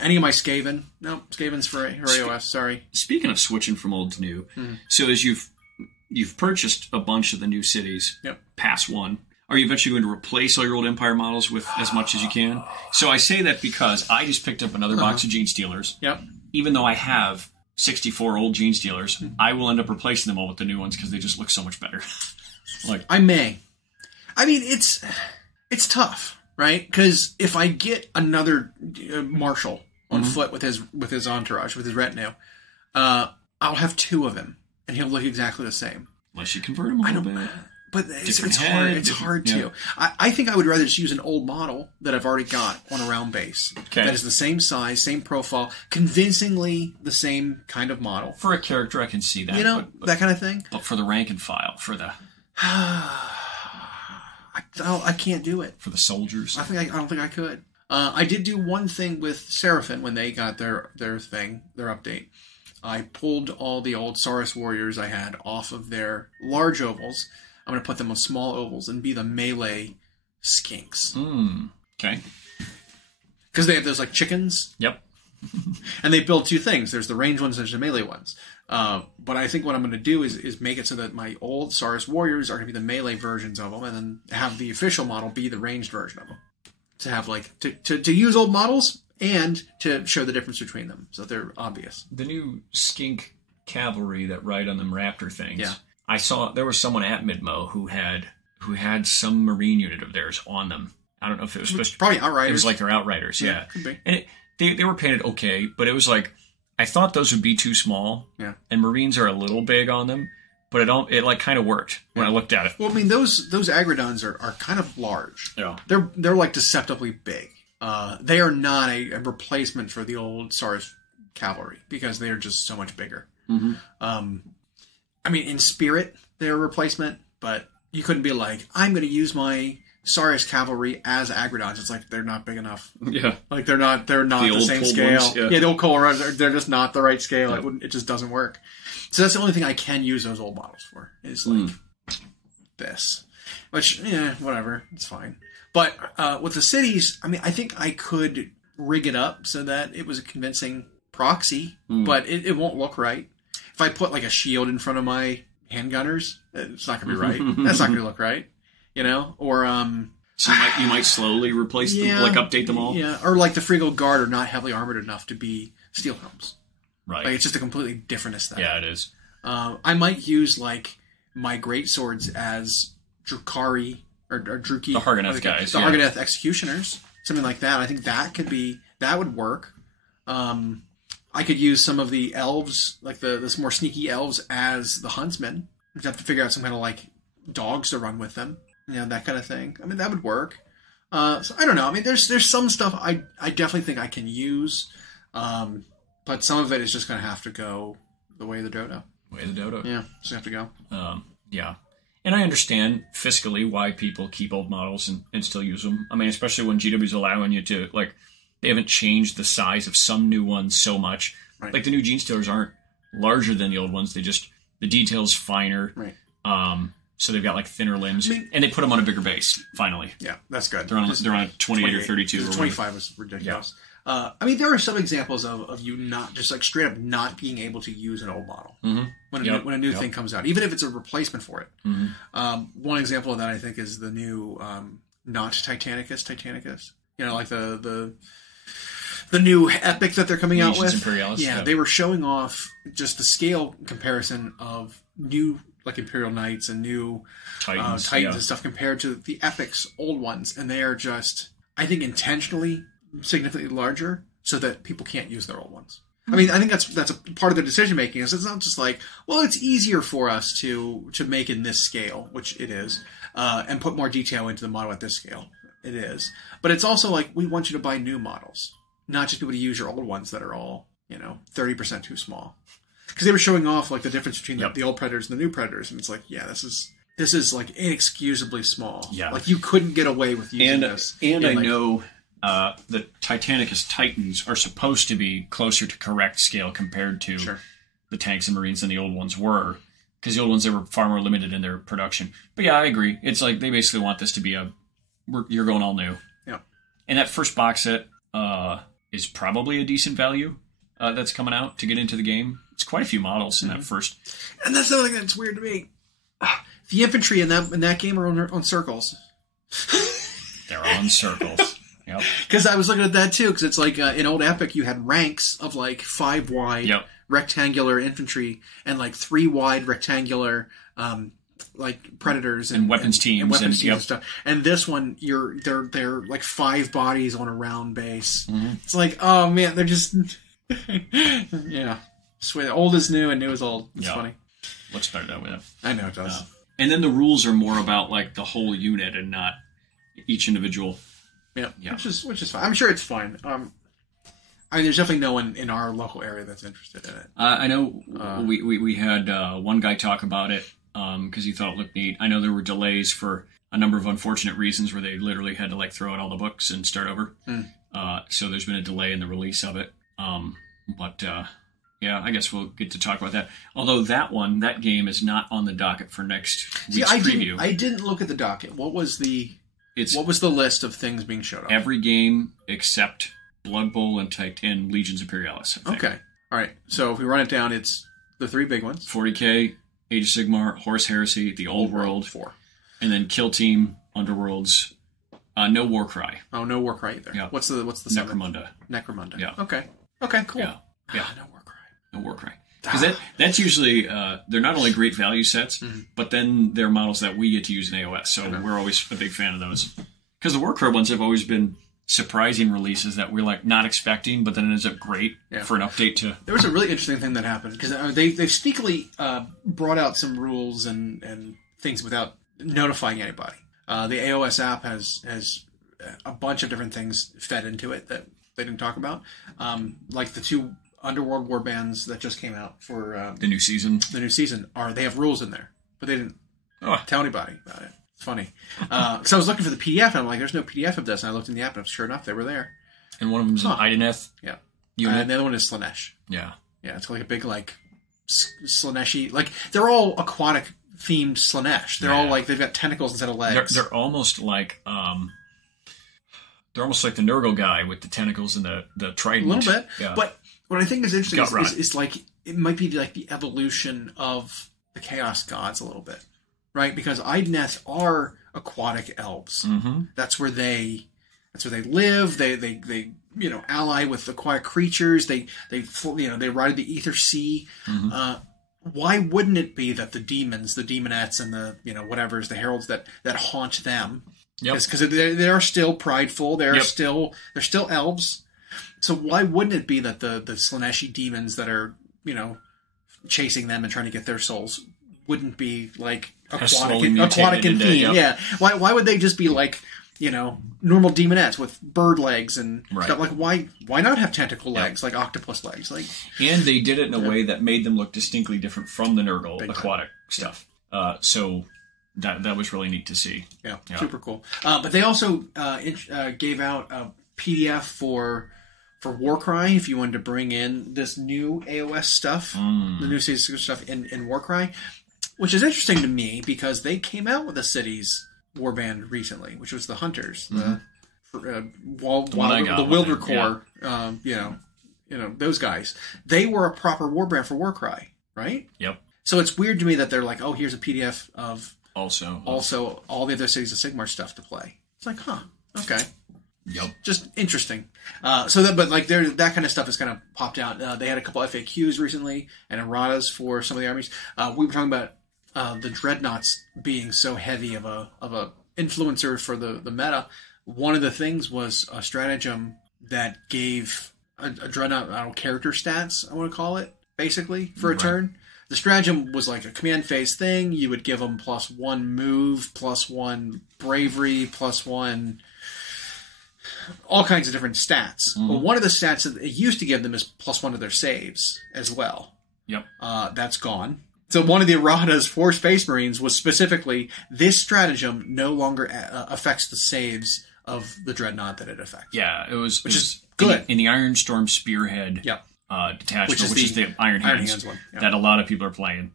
Any of my Skaven? No, Skaven's for AOS. Sorry. Speaking of switching from old to new, so as you've purchased a bunch of the new cities, past one. Are you eventually going to replace all your old Empire models with as much as you can? So I say that because I just picked up another box of Gene Stealers. Yep. Even though I have 64 old Gene Stealers, I will end up replacing them all with the new ones because they just look so much better. I may. I mean, it's tough, right? Because if I get another marshal on foot with his entourage, with his retinue, I'll have 2 of him, and he'll look exactly the same. Unless you convert him a little bit. But it's hard. It's hard too. I think I would rather just use an old model that I've already got on a round base. Okay. That is the same size, same profile, convincingly the same kind of model. For a character, I can see that. But that kind of thing. But for the rank and file, for the... I can't do it. For the soldiers? I don't think I could. I did do one thing with Seraphim when they got their update. I pulled all the old Saurus warriors I had off of their large ovals. I'm going to put them on small ovals and be the melee skinks. Okay. Because they have those chickens. Yep. And they build 2 things. There's the range ones and there's the melee ones. But I think what I'm going to do is make it so that my old Saurus warriors are going to be the melee versions of them, and then have the official model be the ranged version of them. To have to use old models and to show the difference between them, so they're obvious. The new skink cavalry that ride on them raptor things. Yeah. I saw there was someone at Midmo who had some marine unit of theirs on them. I don't know if it was supposed to... Probably Outriders. It was like their Outriders, yeah. Could be. And they were painted okay, but it was I thought those would be too small. Yeah. And Marines are a little big on them, but it kind of worked when I looked at it. Well, I mean, those Agrodons are kind of large. Yeah. They're deceptively big. They are not a replacement for the old Saurus cavalry because they are just so much bigger. I mean, in spirit, they're a replacement, but you couldn't be I'm going to use my Saurus cavalry as Agrodons. It's they're not big enough. Yeah. They're not the same scale. Ones, the old cold ones, they're just not the right scale. Yeah. It just doesn't work. So that's the only thing I can use those old models for, is this. Which, whatever. It's fine. But with the cities, I mean, I think I could rig it up so that it was a convincing proxy, but it won't look right. If I put a shield in front of my handgunners, it's not going to be right. That's not going to look right. Or so you might slowly replace them, update them all. Yeah, or the Frigo Guard are not heavily armored enough to be steel helms. Right. It's just a completely different aesthetic. Yeah, it is. I might use my great swords as Drukari or Druki. The Hargoneth guys. The Hargoneth Executioners. Something like that. I think that would work. I could use some of the elves, this more sneaky elves, as the huntsmen. I'd have to figure out some kind of dogs to run with them. That kind of thing. I mean, that would work. So I don't know. I mean, there's some stuff I definitely think I can use, but some of it is just going to have to go the way of the dodo. Way of the dodo. Yeah, just have to go. Yeah. And I understand fiscally why people keep old models and still use them. I mean, especially when GW's allowing you to, they haven't changed the size of some new ones so much. Right. The new Gene Stealers aren't larger than the old ones. The detail's finer. Right. So they've got thinner limbs, and they put them on a bigger base. Finally, yeah, that's good. They're on a 28 or 32. 25 is ridiculous. Yeah. I mean, there are some examples of you not just straight up not being able to use an old model when a new thing comes out, even if it's a replacement for it. One example of that I think is the new not Titanicus. The new epic that they're coming out with. Imperialis, yeah, they were showing off just the scale comparison of new Imperial Knights and new Titans and stuff compared to the epics old ones, and they are just, I think, intentionally significantly larger so that people can't use their old ones. I mean, I think that's a part of the decision making. Is it's not just it's easier for us to make in this scale, which it is, and put more detail into the model at this scale. it is. But it's also like, we want you to buy new models, not just be able to use your old ones that are all, 30% too small. Because they were showing off like the difference between the old Predators and the new Predators, and it's like, yeah, this is like inexcusably small. Yeah. Like you couldn't get away with using this. And I know the Titanicus Titans are supposed to be closer to correct scale compared to the tanks and Marines than the old ones were. Because the old ones, they were far more limited in their production. But yeah, I agree. It's like they basically want this to be you're going all new. Yeah. And that first box set is probably a decent value that's coming out to get into the game. It's quite a few models in that first. And that's the other thing that's weird to me. The infantry in that game are on circles. They're on circles. Yep. Because I was looking at that too. Because it's like in Old Epic, you had ranks of like 5 wide rectangular infantry and like 3 wide rectangular like Predators and weapons teams and stuff. And this one, they're like 5 bodies on a round base. Mm-hmm. It's like, oh man, they're just sweet. Old is new and new is old. It's funny. Looks better that way. I know it does. And then the rules are more about like the whole unit and not each individual. Yeah. Which is fine. I'm sure it's fine. I mean, there's definitely no one in our local area that's interested in it. I know we had one guy talk about it because he thought it looked neat. I know there were delays for a number of unfortunate reasons where they literally had to like throw out all the books and start over. So there's been a delay in the release of it. Yeah, I guess we'll get to talk about that. Although that game is not on the docket for next week's preview. I didn't look at the docket. What was the list of things being showed off? Every game except Blood Bowl and Legions Imperialis. Okay. All right. So if we run it down, it's the 3 big ones. 40K, Age of Sigmar, Horus Heresy, the Old World. 4. And then Kill Team, Underworlds. No Warcry. Oh, no Warcry either. Yeah. What's the Necromunda. Necromunda. Yeah. Okay, cool. Yeah. No Warcry. No Warcry. Because that's usually, they're not only great value sets, but then they're models that we get to use in AOS. So we're always a big fan of those. Because the Warcry ones have always been surprising releases that we're like not expecting, but then it ends up great for an update to. There was a really interesting thing that happened because they've sneakily brought out some rules and things without notifying anybody. The AOS app has a bunch of different things fed into it that they didn't talk about, like the 2 Underworld warbands that just came out for the new season. The new season they have rules in there, but they didn't tell anybody about it. It's funny. Because I was looking for the PDF, and I'm like, there's no PDF of this. And I looked in the app, and sure enough, they were there. And one of them is an Ideneth. Yeah. And the other one is Slanesh. Yeah. Yeah, it's like a big, like, Slaneshi. Like, they're all aquatic-themed Slanesh. They're all, like, they've got tentacles instead of legs. They're almost like, the Nurgle guy with the tentacles and the trident. A little bit. Yeah. But what I think is interesting is like, it might be like the evolution of the Chaos Gods a little bit. Right, because Ideneth are aquatic elves. Mm-hmm. That's where they live. They ally with aquatic creatures. They ride the Ether Sea. Mm-hmm. Why wouldn't it be that the demons, the demonettes, and the whatever's the heralds that haunt them? Because they are still prideful. They're still elves. So why wouldn't it be that the Slaneshi demons that are chasing them and trying to get their souls wouldn't be like aquatic in theme? Yeah. Why would they just be like normal demonettes with bird legs and stuff? Like why not have tentacle legs like octopus legs? Like, and they did it in a way that made them look distinctly different from the Nurgle aquatic stuff. So that was really neat to see. Yeah. Super cool. But they also gave out a PDF for Warcry if you wanted to bring in this new AOS stuff, the new Cities stuff in Warcry. Which is interesting to me because they came out with a Cities warband recently, which was the Hunters, the Wilder Corps, those guys. They were a proper warband for Warcry, right? Yep. So it's weird to me that they're like, oh, here's a PDF of also all the other Cities of Sigmar stuff to play. It's like, huh, okay. Yep. Just interesting. That kind of stuff has kind of popped out. They had a couple FAQs recently and erratas for some of the armies. We were talking about the dreadnoughts being so heavy of a influencer for the meta. One of the things was a stratagem that gave a dreadnought character stats, I want to call it, basically, for a turn. The stratagem was like a command phase thing. You would give them +1 move, +1 bravery, +1 all kinds of different stats. But one of the stats that it used to give them is +1 to their saves as well. Yep. That's gone. So one of the erratas for Space Marines was specifically this stratagem no longer affects the saves of the Dreadnought that it affects. Yeah, it was good. In the Ironstorm Spearhead detachment, which is the Iron Hands one. Yeah. that a lot of people are playing.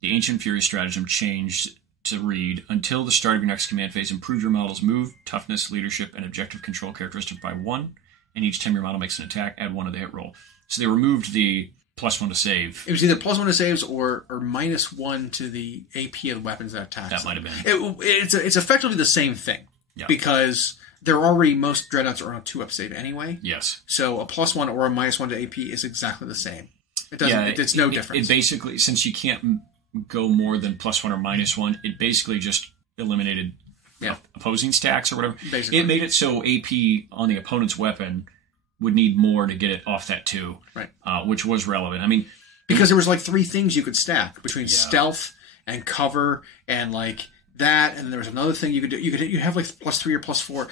The Ancient Fury stratagem changed to read, until the start of your next command phase, improve your model's move, toughness, leadership, and objective control characteristic by 1, and each time your model makes an attack, add 1 to the hit roll. So they removed the +1 to save. It was either +1 to saves or -1 to the AP of the weapons that attack. That might have been. It's effectively the same thing. Yeah. Because they're already, most Dreadnoughts are on a 2-up save anyway. Yes. So a +1 or a -1 to AP is exactly the same. It doesn't. It's no difference. It basically, since you can't go more than +1 or -1, it basically just eliminated opposing stacks or whatever. Basically. It made it so AP on the opponent's weapon would need more to get it off that 2, right? Which was relevant. I mean, because there was like 3 things you could stack between stealth and cover and like that, and there was another thing you could do. You have like +3 or +4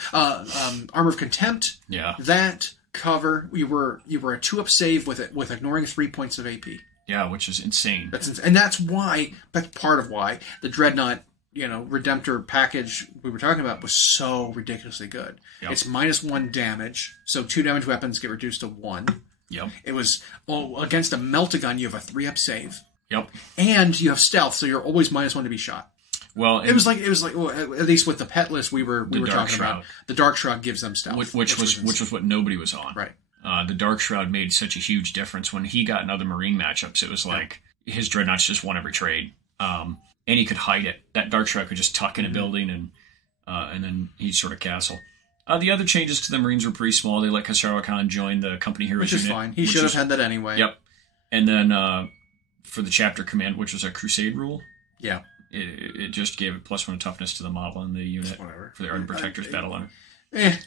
armor of contempt. Yeah. That cover you were a 2-up save with ignoring 3 points of AP. Yeah, which is insane. And that's part of why the Dreadnought, Redemptor package we were talking about was so ridiculously good. Yep. It's -1 damage, so 2 damage weapons get reduced to 1. Yep. It was against a Meltagun, you have a 3-up save. Yep. And you have stealth, so you're always -1 to be shot. Well, it was like well, at least with the pet list we were talking about. The Dark Shroud gives them stealth, which was what nobody was on. Right. The Dark Shroud made such a huge difference when he got in other Marine matchups. It was like his Dreadnoughts just won every trade, and he could hide it. That Dark Shroud could just tuck in a building and then he'd sort of castle. The other changes to the Marines were pretty small. They let Kasharwa Khan join the Company Heroes Which is unit. fine. He should have had that anyway. Yep. And then for the Chapter Command, which was a Crusade rule, it just gave it +1 toughness to the model and the unit for the Ardent Protector's Battle Honor.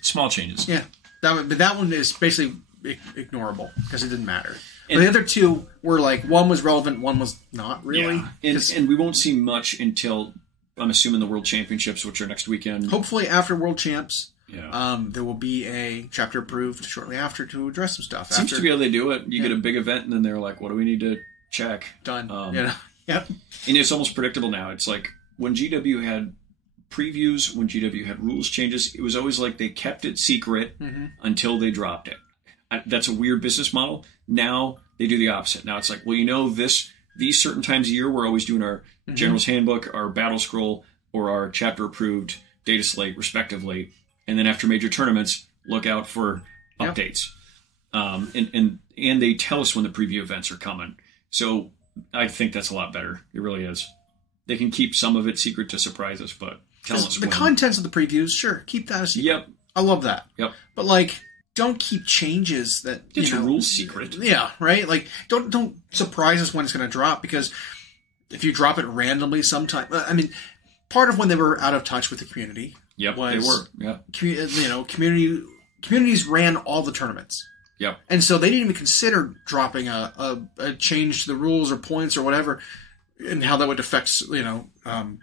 Small changes. Yeah. But that one is basically ignorable because it didn't matter. But the other 2 were like, one was relevant, one was not really. Yeah. And we won't see much until, I'm assuming, the World Championships, which are next weekend. Hopefully after World Champs. Yeah. There will be a chapter approved shortly after to address some stuff. Seems to be how they do it. You get a big event, and then they're like, what do we need to check? Done. Yep. And it's almost predictable now. It's like when GW had previews, when GW had rules changes, it was always like they kept it secret until they dropped it. That's a weird business model. Now they do the opposite. Now it's like, well, these certain times a year, we're always doing our General's Handbook, our Battle Scroll, or our chapter approved data slate, respectively. And then after major tournaments, look out for updates. And they tell us when the preview events are coming. So I think that's a lot better. It really is. They can keep some of it secret to surprise us, but tell us the when. Contents of the previews, sure, keep that a secret. Yep. I love that. Yep. But don't keep changes that it's a rule secret. Yeah, right. Like don't surprise us when it's going to drop, because if you drop it randomly sometime, I mean, part of when they were out of touch with the community. Yep, they were. Yeah. Communities ran all the tournaments. Yep. And so they didn't even consider dropping a change to the rules or points or whatever, and how that would affect any kind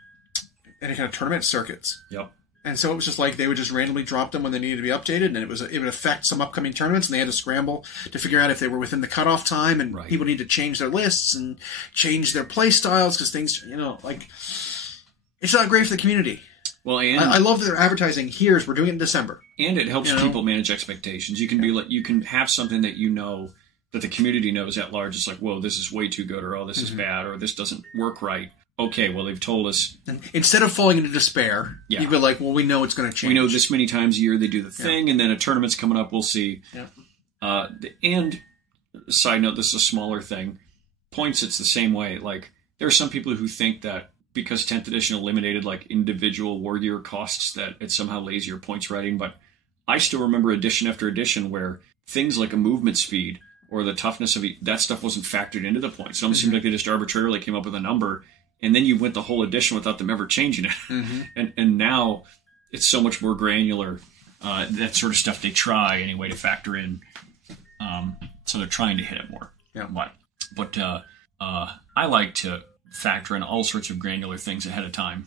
of tournament circuits. Yep. And so it was just like they would just randomly drop them when they needed to be updated, and it would affect some upcoming tournaments, and they had to scramble to figure out if they were within the cutoff time, and people need to change their lists and change their play styles because things, it's not great for the community. Well, and I love that they're advertising. We're doing it in December, and it helps people manage expectations. You can be like, you can have something that that the community knows at large. It's like, whoa, this is way too good, or oh, this is bad, or this doesn't work right. Okay, well, they've told us. And instead of falling into despair, you go like, well, we know it's going to change. We know this many times a year they do the thing, and then a tournament's coming up, we'll see. Yeah. And side note, this is a smaller thing. Points, it's the same way. Like, there are some people who think that because 10th edition eliminated like individual war gear costs, that it's somehow lazier points writing, but I still remember edition after edition where things like a movement speed or the toughness of that stuff wasn't factored into the points. It almost seemed like they just arbitrarily came up with a number, and then you went the whole edition without them ever changing it. And now it's so much more granular. That sort of stuff they try anyway to factor in. So they're trying to hit it more. Yeah. But I like to factor in all sorts of granular things ahead of time.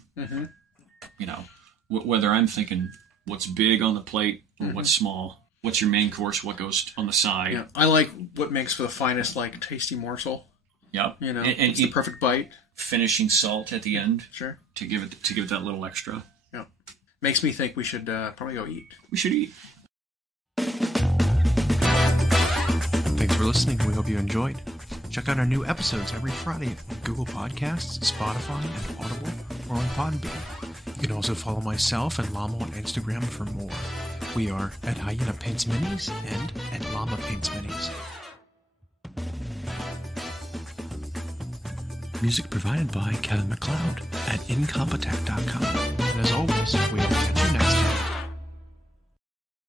Whether I'm thinking what's big on the plate or what's small. What's your main course? What goes on the side? Yeah, I like what makes for the finest, like, tasty morsel. Yep. You know, and it's the perfect bite. Finishing salt at the end. Sure. To give it that little extra. Yeah. Makes me think we should probably go eat. We should eat. Thanks for listening. We hope you enjoyed. Check out our new episodes every Friday on Google Podcasts, Spotify, and Audible, or on Podbean. You can also follow myself and Llama on Instagram for more. We are at Hyena Paints Minis and at Llama Paints Minis. Music provided by Kevin MacLeod at Incompetech.com. And as always, we will catch you next time.